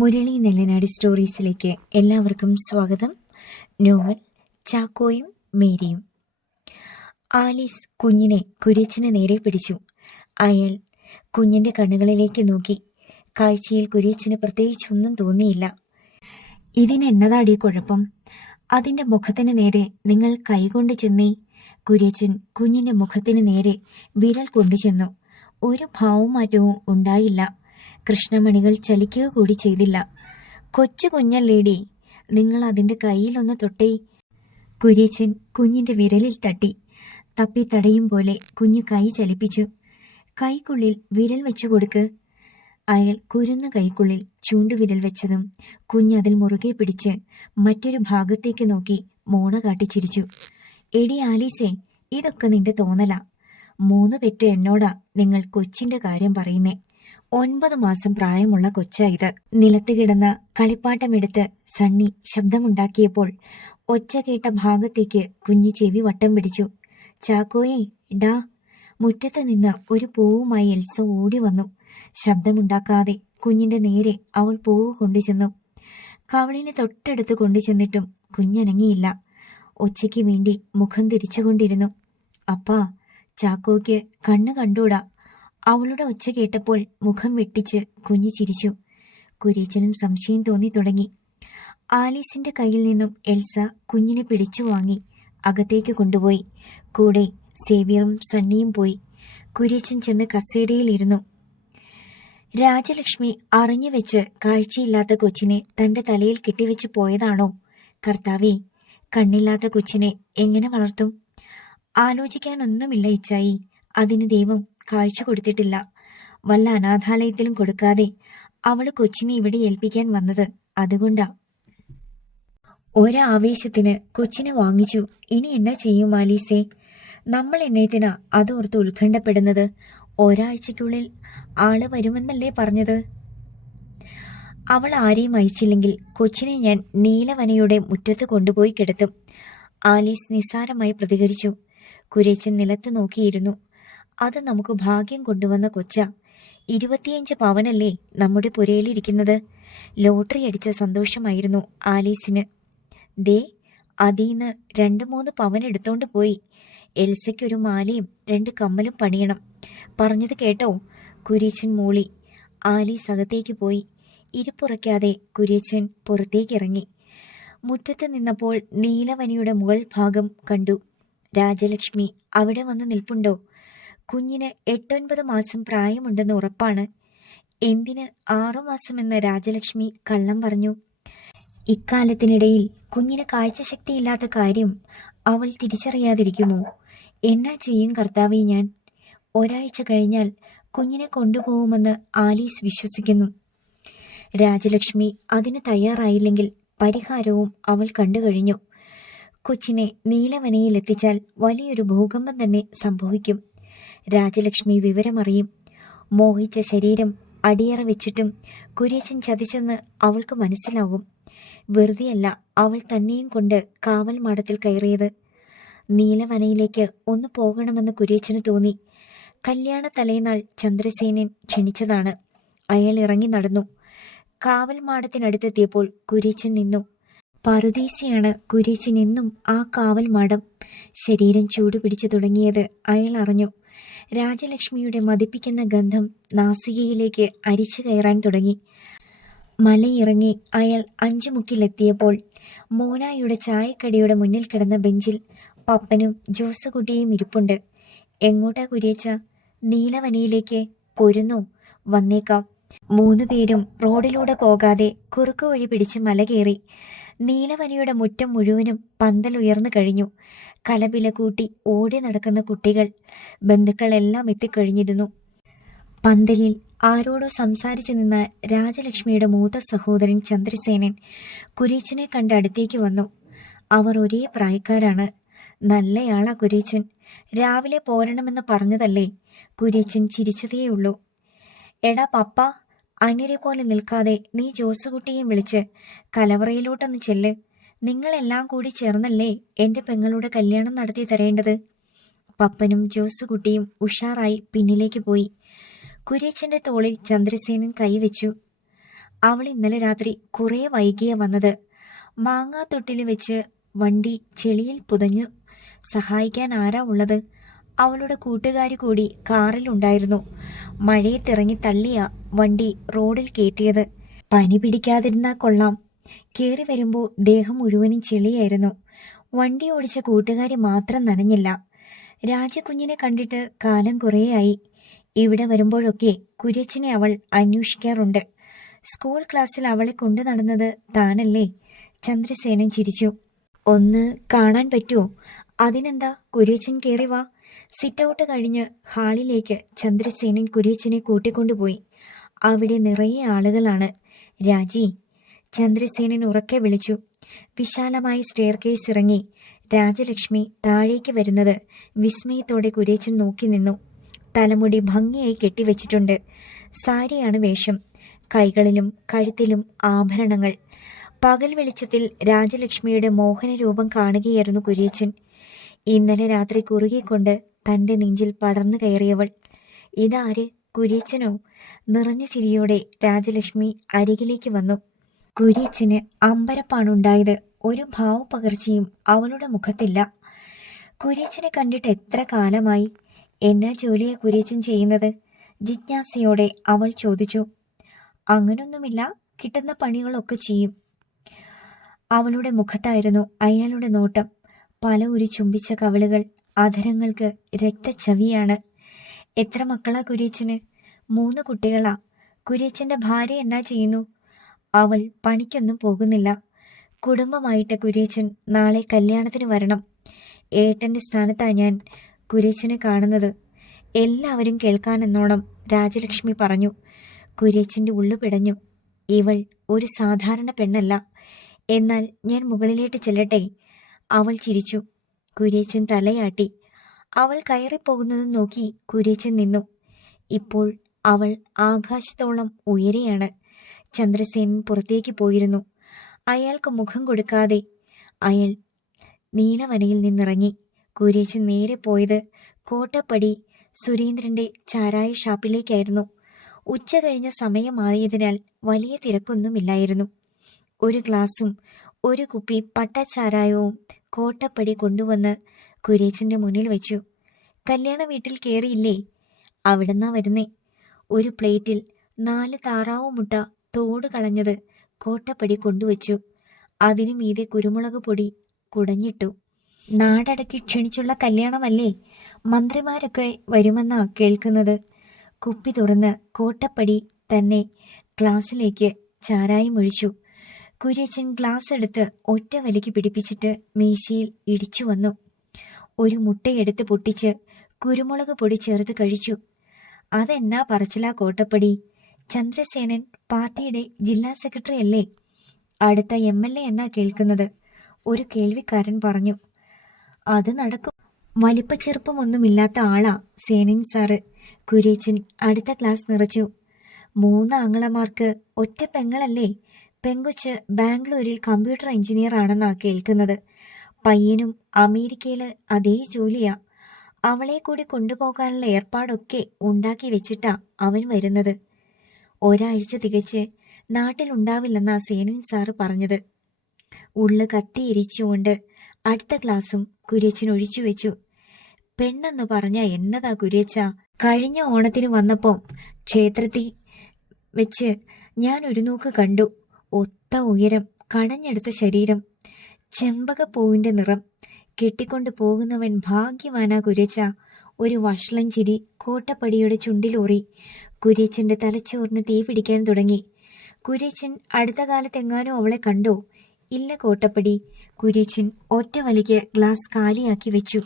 മുരളി നെല്ലനാട് സ്റ്റോറീസിലേക്ക് എല്ലാവർക്കും സ്വാഗതം. Novel ചാക്കോയും മേരിയും. Alice കുഞ്ഞിനെ കുര്യച്ചന് നേരെ പിടിച്ചു. അയാൾ കുഞ്ഞിൻ്റെ കണ്ണുകളിലേക്ക് നോക്കി. കാഴ്ചയിൽ കുര്യച്ചന് പ്രത്യേകിച്ചൊന്നും തോന്നിയില്ല. ഇതിനെന്നതാടി കുഴപ്പം? അതിൻ്റെ മുഖത്തിന് നേരെ നിങ്ങൾ കൈകൊണ്ട് ചെന്നേ. കുര്യച്ചൻ കുഞ്ഞിൻ്റെ മുഖത്തിന് നേരെ വിരൽ കൊണ്ടുചെന്നു. ഒരു ഭാവമാറ്റവും ഉണ്ടായില്ല. കൃഷ്ണമണികൾ ചലിക്കുക കൂടി ചെയ്തില്ല. കൊച്ചു കുഞ്ഞല്ലേടി, നിങ്ങൾ അതിൻ്റെ കയ്യിലൊന്ന് തൊട്ടേ. കുര്യച്ചൻ കുഞ്ഞിൻ്റെ വിരലിൽ തട്ടി. തപ്പി തടയും പോലെ കുഞ്ഞ് കൈ ചലിപ്പിച്ചു. കൈക്കുള്ളിൽ വിരൽ വെച്ചു കൊടുക്ക്. അയാൾ കുരുന്ന കൈക്കുള്ളിൽ ചൂണ്ടുവിരൽ വെച്ചതും കുഞ്ഞതിൽ മുറുകെ പിടിച്ച് മറ്റൊരു ഭാഗത്തേക്ക് നോക്കി മോണ കാട്ടിച്ചിരിച്ചു. എടി ആലീസേ, ഇതൊക്കെ നിന്റെ തോന്നലാ. 3 പെറ്റ എന്നോടാ നിങ്ങൾ കൊച്ചിൻ്റെ കാര്യം പറയുന്നേ. 9 മാസം പ്രായമുള്ള കൊച്ചാ ഇത്. നിലത്ത് കിടന്ന കളിപ്പാട്ടമെടുത്ത് സണ്ണി ശബ്ദമുണ്ടാക്കിയപ്പോൾ ഒച്ച കേട്ട ഭാഗത്തേക്ക് കുഞ്ഞ് ചെവി വട്ടം പിടിച്ചു. ചാക്കോയെ ഡാ. മുറ്റത്ത് നിന്ന് ഒരു പൂവുമായി എൽസ ഓടി വന്നു. ശബ്ദമുണ്ടാക്കാതെ കുഞ്ഞിൻ്റെ നേരെ അവൾ പൂവ് കൊണ്ടുചെന്നു. കവളിന് തൊട്ടടുത്ത് കൊണ്ടുചെന്നിട്ടും കുഞ്ഞനങ്ങിയില്ല. ഒച്ചയ്ക്ക് വേണ്ടി മുഖം തിരിച്ചുകൊണ്ടിരുന്നു. അപ്പാ, ചാക്കോയ്ക്ക് കണ്ണ് കണ്ടൂടാ. അവളുടെ ഒച്ച കേട്ടപ്പോൾ മുഖം വെട്ടിച്ച് കുഞ്ഞ് ചിരിച്ചു. കുര്യച്ചനും സംശയം തോന്നി തുടങ്ങി. ആലീസിന്റെ കയ്യിൽ നിന്നും എൽസ കുഞ്ഞിനെ പിടിച്ചു വാങ്ങി അകത്തേക്ക് കൊണ്ടുപോയി. കൂടെ സേവ്യറും സണ്ണിയും പോയി. കുര്യച്ചൻ ചെന്ന് കസേരയിലിരുന്നു. രാജലക്ഷ്മി അറിഞ്ഞുവെച്ച് കാഴ്ചയില്ലാത്ത കൊച്ചിനെ തൻ്റെ തലയിൽ കെട്ടിവെച്ച് പോയതാണോ? കർത്താവേ, കണ്ണില്ലാത്ത കൊച്ചിനെ എങ്ങനെ വളർത്തും? ആലോചിക്കാനൊന്നുമില്ല ഇച്ചായി. അതിന് ദൈവം കാഴ്ച കൊടുത്തിട്ടില്ല. വല്ല അനാഥാലയത്തിലും കൊടുക്കാതെ അവള് കൊച്ചിനെ ഇവിടെ ഏൽപ്പിക്കാൻ വന്നത്. അതുകൊണ്ടാ. ഒരാവേശത്തിന് കൊച്ചിനെ വാങ്ങിച്ചു. ഇനി എന്നാ ചെയ്യും ആലീസേ? നമ്മൾ എന്നതിനാ അതോർത്ത് ഉത്കണ്ഠപ്പെടുന്നത്? ഒരാഴ്ചയ്ക്കുള്ളിൽ ആള് വരുമെന്നല്ലേ പറഞ്ഞത്? അവൾ ആരെയും അയച്ചില്ലെങ്കിൽ കൊച്ചിനെ ഞാൻ നീലവനയുടെ മുറ്റത്ത് കൊണ്ടുപോയി കിടത്തും. ആലീസ് നിസ്സാരമായി പ്രതികരിച്ചു. കുര്യച്ചൻ നിലത്ത് നോക്കിയിരുന്നു. അത് നമുക്ക് ഭാഗ്യം കൊണ്ടുവന്ന കൊച്ച. 25 പവനല്ലേ നമ്മുടെ പുരയിലിരിക്കുന്നത്. ലോട്ടറി അടിച്ച സന്തോഷമായിരുന്നു ആലീസിന്. ദേ, അതീന്ന് 2-3 പവൻ എടുത്തോണ്ട് പോയി. എൽസയ്ക്കൊരു മാലയും 2 കമ്മലും പണിയണം. പറഞ്ഞത് കേട്ടോ? കുര്യച്ചൻ മൂളി. ആലീസ് അകത്തേക്ക് പോയി. ഇരിപ്പുറയ്ക്കാതെ കുര്യച്ചൻ പുറത്തേക്കിറങ്ങി. മുറ്റത്ത് നിന്നപ്പോൾ നീലവനിയുടെ മുകൾ ഭാഗം കണ്ടു. രാജലക്ഷ്മി അവിടെ വന്ന് നിൽപ്പുണ്ടോ? കുഞ്ഞിന് 8-9 മാസം പ്രായമുണ്ടെന്ന് ഉറപ്പാണ്. എന്തിന് 6 മാസമെന്ന് രാജലക്ഷ്മി കള്ളം പറഞ്ഞു? ഇക്കാലത്തിനിടയിൽ കുഞ്ഞിന് കാഴ്ചശക്തിയില്ലാത്ത കാര്യം അവൾ തിരിച്ചറിയാതിരിക്കുമോ? എന്നാ ചെയ്യും കർത്താവേ ഞാൻ? ഒരാഴ്ച കഴിഞ്ഞാൽ കുഞ്ഞിനെ കൊണ്ടുപോകുമെന്ന് ആലീസ് വിശ്വസിക്കുന്നു. രാജലക്ഷ്മി അതിന് തയ്യാറായില്ലെങ്കിൽ പരിഹാരവും അവൾ കണ്ടു കഴിഞ്ഞു. കൊച്ചിനെ നീലവനയിലെത്തിച്ചാൽ വലിയൊരു ഭൂകമ്പം തന്നെ സംഭവിക്കും. രാജലക്ഷ്മി വിവരമറിയും. മോഹിച്ച ശരീരം അടിയറ വെച്ചിട്ടും കുര്യച്ചൻ ചതിച്ചെന്ന് അവൾക്ക് മനസ്സിലാകും. വെറുതെയല്ല അവൾ തന്നെയും കൊണ്ട് കാവൽ മാടത്തിൽ കയറിയത്. നീലവനയിലേക്ക് ഒന്ന് പോകണമെന്ന് കുര്യച്ചന് തോന്നി. കല്യാണ തലേനാൾ ചന്ദ്രസേനൻ ക്ഷണിച്ചതാണ്. അയാൾ ഇറങ്ങി നടന്നു. കാവൽ മാടത്തിനടുത്തെത്തിയപ്പോൾ കുര്യച്ചൻ നിന്നു. പറുദീസയാണ് കുര്യച്ചൻ എന്നും ആ കാവൽ മാടം. ശരീരം ചൂടുപിടിച്ചു തുടങ്ങിയത് അയാൾ അറിഞ്ഞു. രാജലക്ഷ്മിയുടെ മതിപ്പിക്കുന്ന ഗന്ധം നാസികയിലേക്ക് അരിച്ചു കയറാൻ തുടങ്ങി. മലയിറങ്ങി അയാൾ 5 മുക്കിലെത്തിയപ്പോൾ മോനായുടെ ചായക്കടിയുടെ മുന്നിൽ കിടന്ന ബെഞ്ചിൽ പപ്പനും ജോസുകുട്ടിയും ഇരിപ്പുണ്ട്. എങ്ങോട്ടാ കുര്യച്ച? നീലവനയിലേക്ക്. പോരുന്നോ? വന്നേക്കാം. 3 പേരും റോഡിലൂടെ പോകാതെ കുറുക്കുവഴി പിടിച്ച് മല കയറി. നീലവനയുടെ മുറ്റം മുഴുവനും പന്തൽ ഉയർന്നു കഴിഞ്ഞു. കലപില കൂട്ടി ഓടി നടക്കുന്ന കുട്ടികൾ. ബന്ധുക്കളെല്ലാം എത്തിക്കഴിഞ്ഞിരുന്നു. പന്തലിൽ ആരോടോ സംസാരിച്ചു നിന്ന രാജലക്ഷ്മിയുടെ മൂത്ത സഹോദരൻ ചന്ദ്രസേനൻ കുര്യച്ചനെ കണ്ട് അടുത്തേക്ക് വന്നു. അവർ ഒരേ പ്രായക്കാരാണ്. നല്ലയാളാ കുര്യച്ചൻ. രാവിലെ പോരണമെന്ന് പറഞ്ഞതല്ലേ? കുര്യച്ചൻ ചിരിച്ചതേയുള്ളൂ. എടാ പപ്പ, അന്യരെ പോലെ നിൽക്കാതെ നീ ജോസുകുട്ടിയെ വിളിച്ച് കലവറയിലോട്ടൊന്ന് ചെല്ല്. നിങ്ങളെല്ലാം കൂടി ചേർന്നല്ലേ എൻ്റെ പെങ്ങളുടെ കല്യാണം നടത്തി തരേണ്ടത്. പപ്പനും ജോസുകുട്ടിയും ഉഷാറായി പിന്നിലേക്ക് പോയി. കുര്യച്ചൻ്റെ തോളിൽ ചന്ദ്രസേനൻ കൈവച്ചു. അവൾ ഇന്നലെ രാത്രി കുറേ വൈകിയ വന്നത്. മാങ്ങാത്തൊട്ടിൽ വെച്ച് വണ്ടി ചെളിയിൽ പുതഞ്ഞു. സഹായിക്കാൻ ആരാ ഉള്ളത്? അവളുടെ കൂട്ടുകാരി കൂടി കാറിലുണ്ടായിരുന്നു. മഴയത്തിറങ്ങി തള്ളിയ വണ്ടി റോഡിൽ കയറ്റിയത്. പനി പിടിക്കാതിരുന്നാൽ കൊള്ളാം. കയറി വരുമ്പോൾ ദേഹം മുഴുവനും ചെളിയായിരുന്നു. വണ്ടി ഓടിച്ച കൂട്ടുകാരി മാത്രം നനഞ്ഞില്ല. രാജകുഞ്ഞിനെ കണ്ടിട്ട് കാലം കുറേയായി. ഇവിടെ വരുമ്പോഴൊക്കെ കുര്യച്ചനെ അവൾ അന്വേഷിക്കാറുണ്ട്. സ്കൂൾ ക്ലാസ്സിൽ അവളെ കൊണ്ടു നടന്നത് താനല്ലേ? ചന്ദ്രസേനൻ ചിരിച്ചു. ഒന്ന് കാണാൻ പറ്റുമോ? അതിനെന്താ, കുര്യച്ചൻ കയറി വാ. സിറ്റ് ഔട്ട് കഴിഞ്ഞ് ഹാളിലേക്ക് ചന്ദ്രസേനൻ കുര്യച്ചനെ കൂട്ടിക്കൊണ്ടുപോയി. അവിടെ നിറയെ ആളുകളാണ്. രാജി, ചന്ദ്രസേനൻ ഉറക്കെ വിളിച്ചു. വിശാലമായ സ്റ്റെയർ കേസ് ഇറങ്ങി രാജലക്ഷ്മി താഴേക്ക് വരുന്നത് വിസ്മയത്തോടെ കുര്യച്ചൻ നോക്കി നിന്നു. തലമുടി ഭംഗിയായി കെട്ടിവെച്ചിട്ടുണ്ട്. സാരിയാണ് വേഷം. കൈകളിലും കഴുത്തിലും ആഭരണങ്ങൾ. പകൽ വെളിച്ചത്തിൽ രാജലക്ഷ്മിയുടെ മോഹന രൂപം കാണുകയായിരുന്നു കുര്യച്ചൻ. ഇന്നലെ രാത്രി കുറുകിക്കൊണ്ട് തൻ്റെ നെഞ്ചിൽ പടർന്നു കയറിയവൾ. ഇതാര്? കുര്യച്ചനോ? നിറഞ്ഞ ചിരിയോടെ രാജലക്ഷ്മി അരികിലേക്ക് വന്നു. കുര്യച്ചന് അമ്പരപ്പാണുണ്ടായത്. ഒരു ഭാവപകർച്ചയും അവളുടെ മുഖത്തില്ല. കുര്യച്ചനെ കണ്ടിട്ട് എത്ര കാലമായി? എന്നാ ജോലിയാ കുര്യച്ചൻ ചെയ്യുന്നത്? ജിജ്ഞാസയോടെ അവൾ ചോദിച്ചു. അങ്ങനൊന്നുമില്ല, കിട്ടുന്ന പണികളൊക്കെ ചെയ്യും. അവളുടെ മുഖത്തായിരുന്നു അയാളുടെ നോട്ടം. പല ഉരി ചുംബിച്ച കവിളുകൾ. അധരങ്ങൾക്ക് രക്തച്ചവിയാണ്. എത്ര മക്കളാ കുര്യച്ചന്? 3 കുട്ടികളാ. കുര്യച്ചൻ്റെ ഭാര്യ എന്നാ ചെയ്യുന്നു? അവൾ പണിക്കൊന്നും പോകുന്നില്ല. കുടുംബമായിട്ട് കുര്യച്ചൻ നാളെ കല്യാണത്തിന് വരണം. ഏട്ടൻ്റെ സ്ഥാനത്താണ് ഞാൻ കുര്യച്ചനെ കാണുന്നത്. എല്ലാവരും കേൾക്കാനെന്നോണം രാജലക്ഷ്മി പറഞ്ഞു. കുര്യച്ചൻ്റെ ഉള്ളു പിടഞ്ഞു. ഇവൾ ഒരു സാധാരണ പെണ്ണല്ല. എന്നാൽ ഞാൻ മുകളിലേട്ട് ചെല്ലട്ടെ? അവൾ ചിരിച്ചു. കുര്യച്ചൻ തലയാട്ടി. അവൾ കയറിപ്പോകുന്നത് നോക്കി കുര്യച്ചൻ നിന്നു. ഇപ്പോൾ അവൾ ആകാശത്തോളം ഉയരെയാണ്. ചന്ദ്രസേനൻ പുറത്തേക്ക് പോയിരുന്നു. അയാൾക്ക് മുഖം കൊടുക്കാതെ അയാൾ നീലവനയിൽ നിന്നിറങ്ങി. കുര്യച്ചൻ നേരെ പോയത് കോട്ടപ്പടി സുരേന്ദ്രൻ്റെ ചാരായ ഷാപ്പിലേക്കായിരുന്നു. ഉച്ച കഴിഞ്ഞ സമയമായതിനാൽ വലിയ തിരക്കൊന്നുമില്ലായിരുന്നു. ഒരു ഗ്ലാസും ഒരു കുപ്പി പട്ടച്ചാരായവും കോട്ടപ്പടി കൊണ്ടുവന്ന് കുര്യച്ചൻ്റെ മുന്നിൽ വെച്ചു. കല്യാണ വീട്ടിൽ കയറിയില്ലേ? അവിടെന്നാ വരുന്നേ. ഒരു പ്ലേറ്റിൽ 4 താറാവ് മുട്ട തോട് കളഞ്ഞത് കോട്ടപ്പടി കൊണ്ടുവച്ചു. അതിനു മീതെ കുരുമുളക് പൊടി കുടഞ്ഞിട്ടു. നാടടക്കി ക്ഷണിച്ചുള്ള കല്യാണമല്ലേ? മന്ത്രിമാരൊക്കെ വരുമെന്നാ കേൾക്കുന്നത്. കുപ്പി തുറന്ന് കോട്ടപ്പടി തന്നെ ഗ്ലാസ്സിലേക്ക് ചാരായം ഒഴിച്ചു. കുര്യച്ചൻ ഗ്ലാസ് എടുത്ത് ഒറ്റ വലിക്ക് പിടിപ്പിച്ചിട്ട് മേശയിൽ ഇടിച്ചു വന്നു. ഒരു മുട്ടയെടുത്ത് പൊട്ടിച്ച് കുരുമുളക് പൊടി ചേർത്ത് കഴിച്ചു. അതെന്നാ പറച്ചിലാ കോട്ടപ്പടി? ചന്ദ്രസേനൻ പാർട്ടിയുടെ ജില്ലാ സെക്രട്ടറി അല്ലേ? അടുത്ത MLA എന്നാ കേൾക്കുന്നത്, ഒരു കേൾവിക്കാരൻ പറഞ്ഞു. അത് നടക്കും. വലിപ്പച്ചെറുപ്പമൊന്നുമില്ലാത്ത ആളാ സേനൻ സാറ്. കുര്യച്ചൻ അടുത്ത ഗ്ലാസ് നിറച്ചു. 3 ആങ്ങളമാർക്ക് ഒറ്റ പെങ്ങളല്ലേ? പെങ്കൊച്ച് ബാംഗ്ലൂരിൽ കമ്പ്യൂട്ടർ എഞ്ചിനീയർ ആണെന്നാ കേൾക്കുന്നത്. പയ്യനും അമേരിക്കയിൽ അതേ ജോലിയാ. അവളെ കൂടി കൊണ്ടുപോകാനുള്ള ഏർപ്പാടൊക്കെ ഉണ്ടാക്കി വെച്ചിട്ടാ അവൻ വരുന്നത്. ഒരാഴ്ച തികച്ച് നാട്ടിലുണ്ടാവില്ലെന്നാ സേനൻ സാറ് പറഞ്ഞത്. ഉള്ളു കത്തിയിരിച്ചുകൊണ്ട് അടുത്ത ഗ്ലാസും കുര്യച്ചൻ ഒഴിച്ചു വെച്ചു. പെണ്ണെന്ന് പറഞ്ഞാ എന്നതാ കുര്യച്ച? കഴിഞ്ഞ ഓണത്തിന് വന്നപ്പോൾ ക്ഷേത്രത്തിൽ വെച്ച് ഞാൻ ഒരു നോക്ക് കണ്ടു. ഒത്ത ഉയരം, കടഞ്ഞെടുത്ത ശരീരം, ചെമ്പകപ്പൂവിൻ്റെ നിറം. കെട്ടിക്കൊണ്ടു പോകുന്നവൻ ഭാഗ്യവാനാ കുര്യച്ച. ഒരു വഷളൻ ചിരി കോട്ടപ്പടിയുടെ ചുണ്ടിലൂറി. കുര്യച്ചൻ്റെ തലച്ചോറിന് തീ പിടിക്കാൻ തുടങ്ങി. കുര്യച്ചൻ അടുത്ത കാലത്തെങ്ങാനും അവളെ കണ്ടോ? ഇല്ല കോട്ടപ്പടി. കുര്യച്ചൻ ഒറ്റ വലിക്ക് ഗ്ലാസ് കാലിയാക്കി വെച്ചു.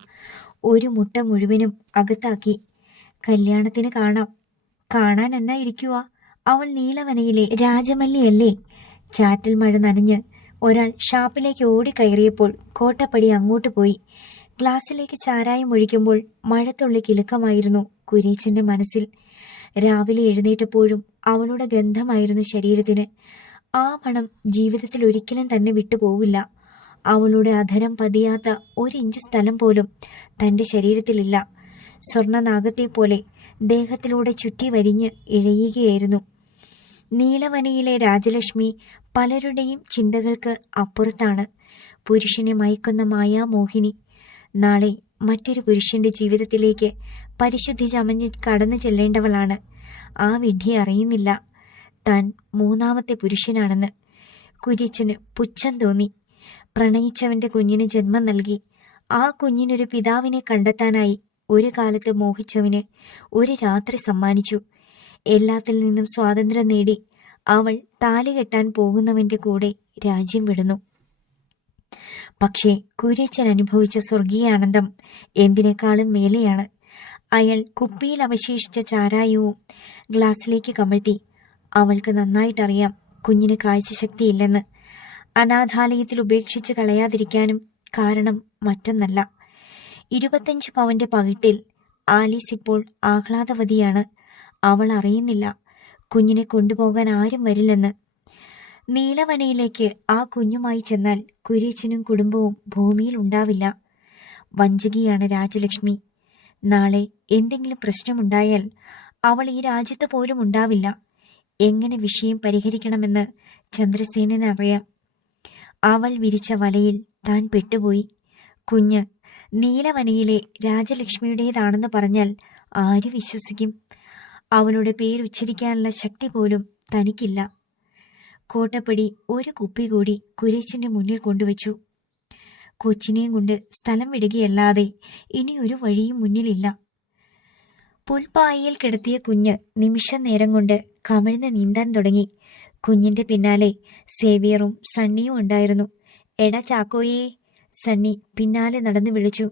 ഒരു മുട്ട മുഴുവനും അകത്താക്കി. കല്യാണത്തിന് കാണാം. കാണാൻ എന്നാ ഇരിക്കുക? അവൾ നീലവനയിലെ രാജമല്ലിയല്ലേ? ചാറ്റൽ മഴ നനഞ്ഞ് ഒരാൾ ഷാപ്പിലേക്ക് ഓടിക്കയറിയപ്പോൾ കോട്ടപ്പടി അങ്ങോട്ട് പോയി. ഗ്ലാസ്സിലേക്ക് ചാരായം ഒഴിക്കുമ്പോൾ മഴത്തുള്ളി കിലുക്കമായിരുന്നു കുര്യച്ചൻ്റെ മനസ്സിൽ. രാവിലെ എഴുന്നേറ്റപ്പോഴും അവളുടെ ഗന്ധമായിരുന്നു ശരീരത്തിന്. ആ മണം ജീവിതത്തിൽ ഒരിക്കലും തന്നെ വിട്ടുപോവില്ല. അവളുടെ അധരം പതിയാത്ത 1 ഇഞ്ച് സ്ഥലം പോലും തൻ്റെ ശരീരത്തിലില്ല. സ്വർണ്ണനാഗത്തെ പോലെ ദേഹത്തിലൂടെ ചുറ്റി വരിഞ്ഞ് ഇഴയുകയായിരുന്നു. നീലവനയിലെ രാജലക്ഷ്മി പലരുടെയും ചിന്തകൾക്ക് അപ്പുറത്താണ്. പുരുഷനെ മയക്കുന്ന മായാമോഹിനി. നാളെ മറ്റൊരു പുരുഷന്റെ ജീവിതത്തിലേക്ക് പരിശുദ്ധി ചമഞ്ഞ് കടന്നു ചെല്ലേണ്ടവളാണ്. ആ വിഡ്ഢി അറിയുന്നില്ല താൻ മൂന്നാമത്തെ പുരുഷനാണെന്ന്. കുര്യച്ചന് പുച്ഛം തോന്നി. പ്രണയിച്ചവന്റെ കുഞ്ഞിന് ജന്മം നൽകി ആ കുഞ്ഞിനൊരു പിതാവിനെ കണ്ടെത്താനായി ഒരു കാലത്ത് മോഹിച്ചവന് ഒരു രാത്രി സമ്മാനിച്ചു. എല്ലാത്തിൽ നിന്നും സ്വാതന്ത്ര്യം നേടി അവൾ താലി കെട്ടാൻ പോകുന്നവന്റെ കൂടെ രാജ്യം വിടുന്നു. പക്ഷേ കുര്യച്ചൻ അനുഭവിച്ച സ്വർഗീയ ആനന്ദം എന്തിനേക്കാളും മേലെയാണ്. അയാൾ കുപ്പിയിൽ അവശേഷിച്ച ചാരായവും ഗ്ലാസ്സിലേക്ക് കമഴ്ത്തി. അവൾക്ക് നന്നായിട്ടറിയാം കുഞ്ഞിന് കാഴ്ചശക്തിയില്ലെന്ന്. അനാഥാലയത്തിൽ ഉപേക്ഷിച്ച് കളയാതിരിക്കാനും കാരണം മറ്റൊന്നല്ല. 25 പവന്റെ പകിട്ടിൽ ആലീസ് ഇപ്പോൾ ആഹ്ലാദവതിയാണ്. അവൾ അറിയുന്നില്ല കുഞ്ഞിനെ കൊണ്ടുപോകാൻ ആരും വരില്ലെന്ന്. നീലവനയിലേക്ക് ആ കുഞ്ഞുമായി ചെന്നാൽ കുര്യച്ചനും കുടുംബവും ഭൂമിയിൽ ഉണ്ടാവില്ല. വഞ്ചകിയാണ് രാജലക്ഷ്മി. നാളെ എന്തെങ്കിലും പ്രശ്നമുണ്ടായാൽ അവൾ ഈ രാജ്യത്ത് പോലും ഉണ്ടാവില്ല. എങ്ങനെ വിഷയം പരിഹരിക്കണമെന്ന് ചന്ദ്രസേനറിയാം. അവൾ വിരിച്ച വലയിൽ താൻ പെട്ടുപോയി. കുഞ്ഞ് നീലവനയിലെ രാജലക്ഷ്മിയുടേതാണെന്ന് പറഞ്ഞാൽ ആര് വിശ്വസിക്കും? അവളുടെ പേരുച്ചരിക്കാനുള്ള ശക്തി പോലും തനിക്കില്ല. കോട്ടപ്പടി ഒരു കുപ്പി കൂടി കുര്യച്ചന്റെ മുന്നിൽ കൊണ്ടുവച്ചു. കൊച്ചിനെയും കൊണ്ട് സ്ഥലം വിടുകയല്ലാതെ ഇനി ഒരു വഴിയും മുന്നിലില്ല. പുൽപ്പായയിൽ കിടത്തിയ കുഞ്ഞ് നിമിഷ നേരം കൊണ്ട് കമിഴ്ന്ന് നീന്താൻ തുടങ്ങി. കുഞ്ഞിന്റെ പിന്നാലെ സേവിയറും സണ്ണിയും ഉണ്ടായിരുന്നു. എടാ ചാക്കോയേ, സണ്ണി പിന്നാലെ നടന്നു വിളിച്ചു.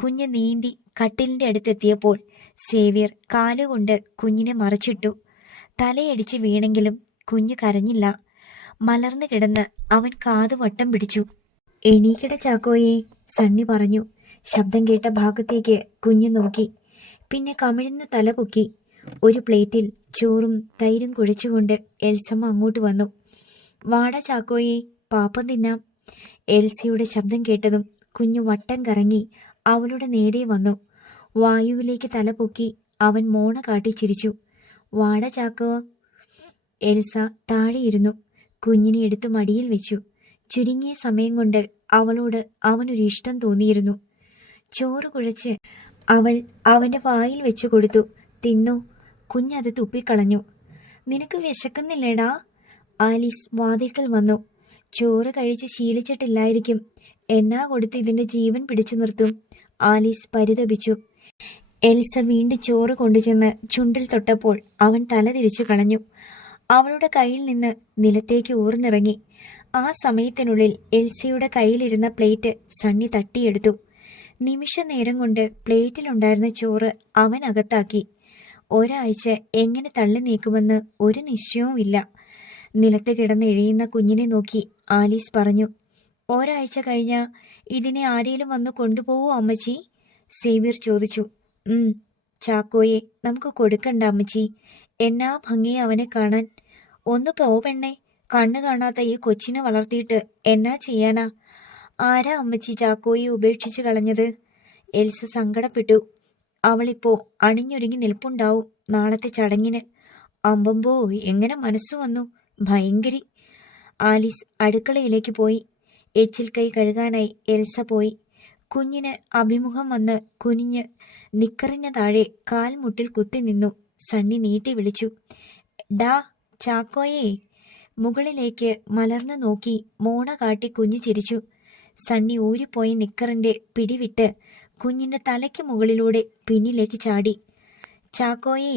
കുഞ്ഞ് നീന്തി കട്ടിലിന്റെ അടുത്തെത്തിയപ്പോൾ സേവിയർ കാലുകൊണ്ട് കുഞ്ഞിനെ മറച്ചിട്ടു. തലയടിച്ച് വീണെങ്കിലും കുഞ്ഞ് കരഞ്ഞില്ല. മലർന്നു കിടന്ന് അവൻ കാത് വട്ടം പിടിച്ചു. എണീക്കട ചാക്കോയേ, സണ്ണി പറഞ്ഞു. ശബ്ദം കേട്ട ഭാഗത്തേക്ക് കുഞ്ഞ് നോക്കി. പിന്നെ കമിഴ്ന്ന് തല പൊക്കി. ഒരു പ്ലേറ്റിൽ ചോറും തൈരും കുഴച്ചുകൊണ്ട് എൽസമ്മ അങ്ങോട്ട് വന്നു. വാട ചാക്കോയെ, പാപ്പം തിന്നാം. എൽസയുടെ ശബ്ദം കേട്ടതും കുഞ്ഞു വട്ടം കറങ്ങി അവളുടെ നേരെ വന്നു. വായുവിലേക്ക് തല പൊക്കി അവൻ മോണ കാട്ടി ചിരിച്ചു. വാട ചാക്കോ. എൽസ താഴെയിരുന്നു. കുഞ്ഞിനെ എടുത്ത് മടിയിൽ വെച്ചു. ചുരുങ്ങിയ സമയം കൊണ്ട് അവളോട് അവനൊരു ഇഷ്ടം തോന്നിയിരുന്നു. ചോറ് കുഴച്ച് അവൾ അവൻ്റെ വായിൽ വെച്ചു കൊടുത്തു. തിന്നു. കുഞ്ഞത് തുപ്പിക്കളഞ്ഞു. നിനക്ക് വിശക്കുന്നില്ലേടാ? ആലീസ് വാതിൽക്കൽ വന്നു. ചോറ് കഴിച്ച് ശീലിച്ചിട്ടില്ലായിരിക്കും. എന്നാ കൊടുത്ത് ഇതിൻ്റെ ജീവൻ പിടിച്ചു നിർത്തും? ആലീസ് പരിതപിച്ചു. എൽസ വീണ്ടും ചോറ് കൊണ്ടുചെന്ന് ചുണ്ടിൽ തൊട്ടപ്പോൾ അവൻ തല തിരിച്ചു കളഞ്ഞു. അവളുടെ കയ്യിൽ നിന്ന് നിലത്തേക്ക് ഊർന്നിറങ്ങി. ആ സമയത്തിനുള്ളിൽ എൽസയുടെ കയ്യിലിരുന്ന പ്ലേറ്റ് സണ്ണി തട്ടിയെടുത്തു. നിമിഷ നേരം കൊണ്ട് പ്ലേറ്റിലുണ്ടായിരുന്ന ചോറ് അവൻ അകത്താക്കി. ഒരാഴ്ച എങ്ങനെ തള്ളി നീക്കുമെന്ന് ഒരു നിശ്ചയവുമില്ല. നിലത്ത് കിടന്ന് എഴിയുന്ന കുഞ്ഞിനെ നോക്കി ആലീസ് പറഞ്ഞു. ഒരാഴ്ച കഴിഞ്ഞാൽ ഇതിനെ ആരേലും വന്ന് കൊണ്ടുപോവോ അമ്മച്ചി? സേവ്യർ ചോദിച്ചു. ചാക്കോയെ, നമുക്ക് കൊടുക്കണ്ട അമ്മച്ചി. എന്നാ ഭംഗിയെ അവനെ കാണാൻ. ഒന്ന് പോവെണ്ണേ. കണ്ണു കാണാത്ത ഈ കൊച്ചിനെ വളർത്തിയിട്ട് എന്നാ ചെയ്യാനാ? ആരാ അമ്മച്ചി ചാക്കോയെ ഉപേക്ഷിച്ച് കളഞ്ഞത്? എൽസ സങ്കടപ്പെട്ടു. അവളിപ്പോ അണിഞ്ഞൊരുങ്ങി നിൽപ്പുണ്ടാവും നാളത്തെ ചടങ്ങിന്. അമ്പമ്പോ, എങ്ങനെ മനസ്സു വന്നു. ഭയങ്കരി. ആലീസ് അടുക്കളയിലേക്ക് പോയി. എച്ചിൽ കൈ കഴുകാനായി എൽസ പോയി. കുഞ്ഞിന് അഭിമുഖം വന്ന് കുനിഞ്ഞ് നിക്കറിന് താഴെ കാൽമുട്ടിൽ കുത്തി നിന്നു. സണ്ണി നീട്ടി വിളിച്ചു. ഡാ ചാക്കോയേ. മുകളിലേക്ക് മലർന്നു നോക്കി മോണ കാട്ടി കുഞ്ഞ് ചിരിച്ചു. സണ്ണി ഊരിപ്പോയി നിക്കറിന്റെ പിടിവിട്ട് കുഞ്ഞിന്റെ തലയ്ക്ക് മുകളിലൂടെ പിന്നിലേക്ക് ചാടി. ചാക്കോയേ.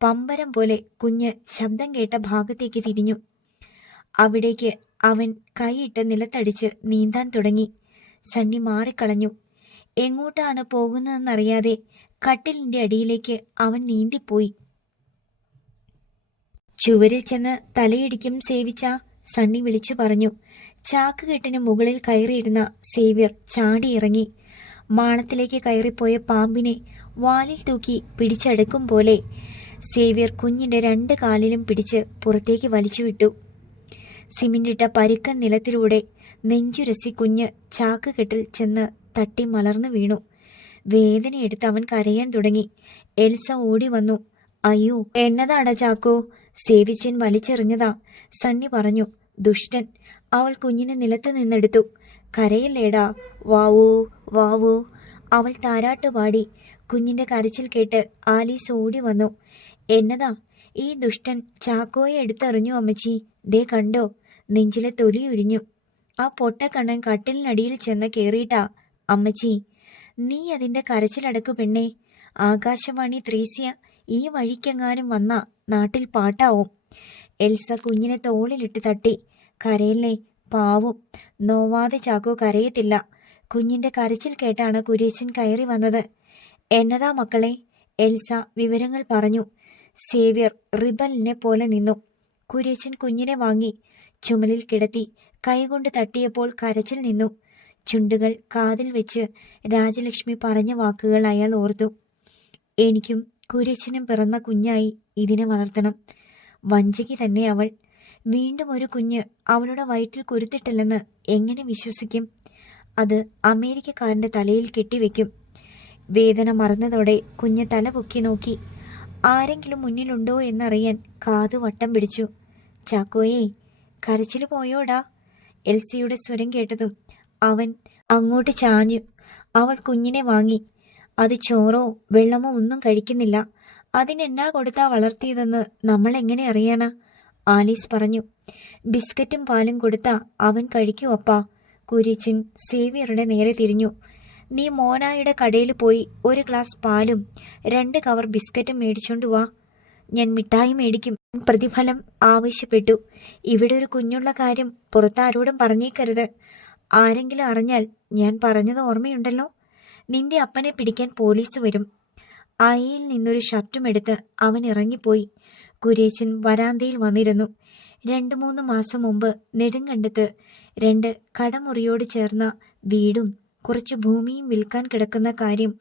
പമ്പരം പോലെ കുഞ്ഞ് ശബ്ദം കേട്ട ഭാഗത്തേക്ക് തിരിഞ്ഞു. അവിടേക്ക് അവൻ കൈയിട്ട് നിലത്തടിച്ച് നീന്താൻ തുടങ്ങി. സണ്ണി മാറിക്കളഞ്ഞു. എങ്ങോട്ടാണ് പോകുന്നതെന്നറിയാതെ കട്ടിലിന്റെ അടിയിലേക്ക് അവൻ നീന്തിപ്പോയി. ചുവരിൽ ചെന്ന് തലയിടിക്കും സേവിച്ച, സണ്ണി വിളിച്ചു പറഞ്ഞു. ചാക്കുകെട്ടിന് മുകളിൽ കയറിയിരുന്ന സേവ്യർ ചാടിയിറങ്ങി. മാളത്തിലേക്ക് കയറിപ്പോയ പാമ്പിനെ വാലിൽ തൂക്കി പിടിച്ചെടുക്കും പോലെ സേവ്യർ കുഞ്ഞിന്റെ 2 കാലിലും പിടിച്ച് പുറത്തേക്ക് വലിച്ചുവിട്ടു. സിമിന്റിട്ട പരുക്കൻ നിലത്തിലൂടെ നെഞ്ചുരസി കുഞ്ഞ് ചാക്കുകെട്ടിൽ ചെന്ന് തട്ടി മലർന്നു വീണു. വേദനയെടുത്ത് അവൻ കരയാൻ തുടങ്ങി. എൽസ ഓടി വന്നു. അയ്യോ, എന്നതാടാ ചാക്കോ? സേവിച്ചൻ വലിച്ചെറിഞ്ഞതാ, സണ്ണി പറഞ്ഞു. ദുഷ്ടൻ. അവൾ കുഞ്ഞിനെ നിലത്ത് നിന്നെടുത്തു. കരയില്ലേടാ, വാവൂ വാവൂ. അവൾ താരാട്ട് പാടി. കുഞ്ഞിന്റെ കരച്ചിൽ കേട്ട് ആലീസ് ഓടി വന്നു. എന്നതാ? ഈ ദുഷ്ടൻ ചാക്കോയെ എടുത്തെറിഞ്ഞു അമ്മച്ചി. ദേ കണ്ടോ, നെഞ്ചിലെ തൊലി ഉരിഞ്ഞു. ആ പൊട്ടക്കണ്ണൻ കട്ടിലിനടിയിൽ ചെന്ന് കേറിയിട്ടാ അമ്മച്ചി. നീ അതിന്റെ കരച്ചിലടക്കു പെണ്ണേ. ആകാശവാണി ത്രേസ്യ ഈ വഴിക്കെങ്ങാനും വന്ന നാട്ടിൽ പാട്ടാവും. എൽസ കുഞ്ഞിനെ തോളിലിട്ട് തട്ടി. കരയല്ലേ, പാവും. നോവാതെ ചാക്കോ കരയത്തില്ല. കുഞ്ഞിന്റെ കരച്ചിൽ കേട്ടാണ് കുര്യച്ചൻ കയറി വന്നത്. എന്നതാ മക്കളെ? എൽസ വിവരങ്ങൾ പറഞ്ഞു. സേവ്യർ റിബലിനെ പോലെ നിന്നു. കുര്യച്ചൻ കുഞ്ഞിനെ വാങ്ങി ചുമലിൽ കിടത്തി കൈകൊണ്ട് തട്ടിയപ്പോൾ കരച്ചിൽ നിന്നു. ചുണ്ടുകൾ കാതിൽ വെച്ച് രാജലക്ഷ്മി പറഞ്ഞ വാക്കുകൾ അയാൾ ഓർത്തു. എനിക്കും കുര്യച്ചനും പിറന്ന കുഞ്ഞായി ഇതിനെ വളർത്തണം. വഞ്ചകി തന്നെ അവൾ. വീണ്ടും ഒരു കുഞ്ഞ് അവളുടെ വയറ്റിൽ കുരുത്തിട്ടില്ലെന്ന് എങ്ങനെ വിശ്വസിക്കും? അത് അമേരിക്കക്കാരൻ്റെ തലയിൽ കെട്ടിവെക്കും. വേദന മറന്നതോടെ കുഞ്ഞ് തല പൊക്കി നോക്കി. ആരെങ്കിലും മുന്നിലുണ്ടോ എന്നറിയാൻ കാതു വട്ടം പിടിച്ചു. ചാക്കോയേ, കരച്ചിൽ പോയോടാ? എൽസിയുടെ സ്വരം കേട്ടതും അവൻ അങ്ങോട്ട് ചാഞ്ഞു. അവൾ കുഞ്ഞിനെ വാങ്ങി. അത് ചോറോ വെള്ളമോ ഒന്നും കഴിക്കുന്നില്ല. അതിനെന്നാ കൊടുത്താ വളർത്തിയതെന്ന് നമ്മൾ എങ്ങനെ അറിയാനാ? ആലീസ് പറഞ്ഞു. ബിസ്ക്കറ്റും പാലും കൊടുത്താ അവൻ കഴിക്കൂ അപ്പാ. കുര്യച്ചൻ സേവിയറുടെ നേരെ തിരിഞ്ഞു. നീ മോനായുടെ കടയിൽ പോയി ഒരു ഗ്ലാസ് പാലും 2 കവർ ബിസ്ക്കറ്റും മേടിച്ചോണ്ട് വാ. ഞാൻ മിഠായി മേടിക്കും. പ്രതിഫലം ആവശ്യപ്പെട്ടു. ഇവിടെ ഒരു കുഞ്ഞുള്ള കാര്യം പുറത്താരോടും പറഞ്ഞേക്കരുത്. ആരെങ്കിലും അറിഞ്ഞാൽ ഞാൻ പറഞ്ഞത് ഓർമ്മയുണ്ടല്ലോ. നിന്റെ അപ്പനെ പിടിക്കാൻ പോലീസ് വരും. അയയിൽ നിന്നൊരു ഷർട്ടും എടുത്ത് അവൻ ഇറങ്ങിപ്പോയി. കുര്യച്ചൻ വരാന്തയിൽ വന്നിരുന്നു. 2-3 മാസം മുമ്പ് നെടുങ്കണ്ടത്ത് 2 കടമുറിയോട് ചേർന്ന വീടും കുറച്ച് ഭൂമിയും വിൽക്കാൻ കിടക്കുന്ന കാര്യം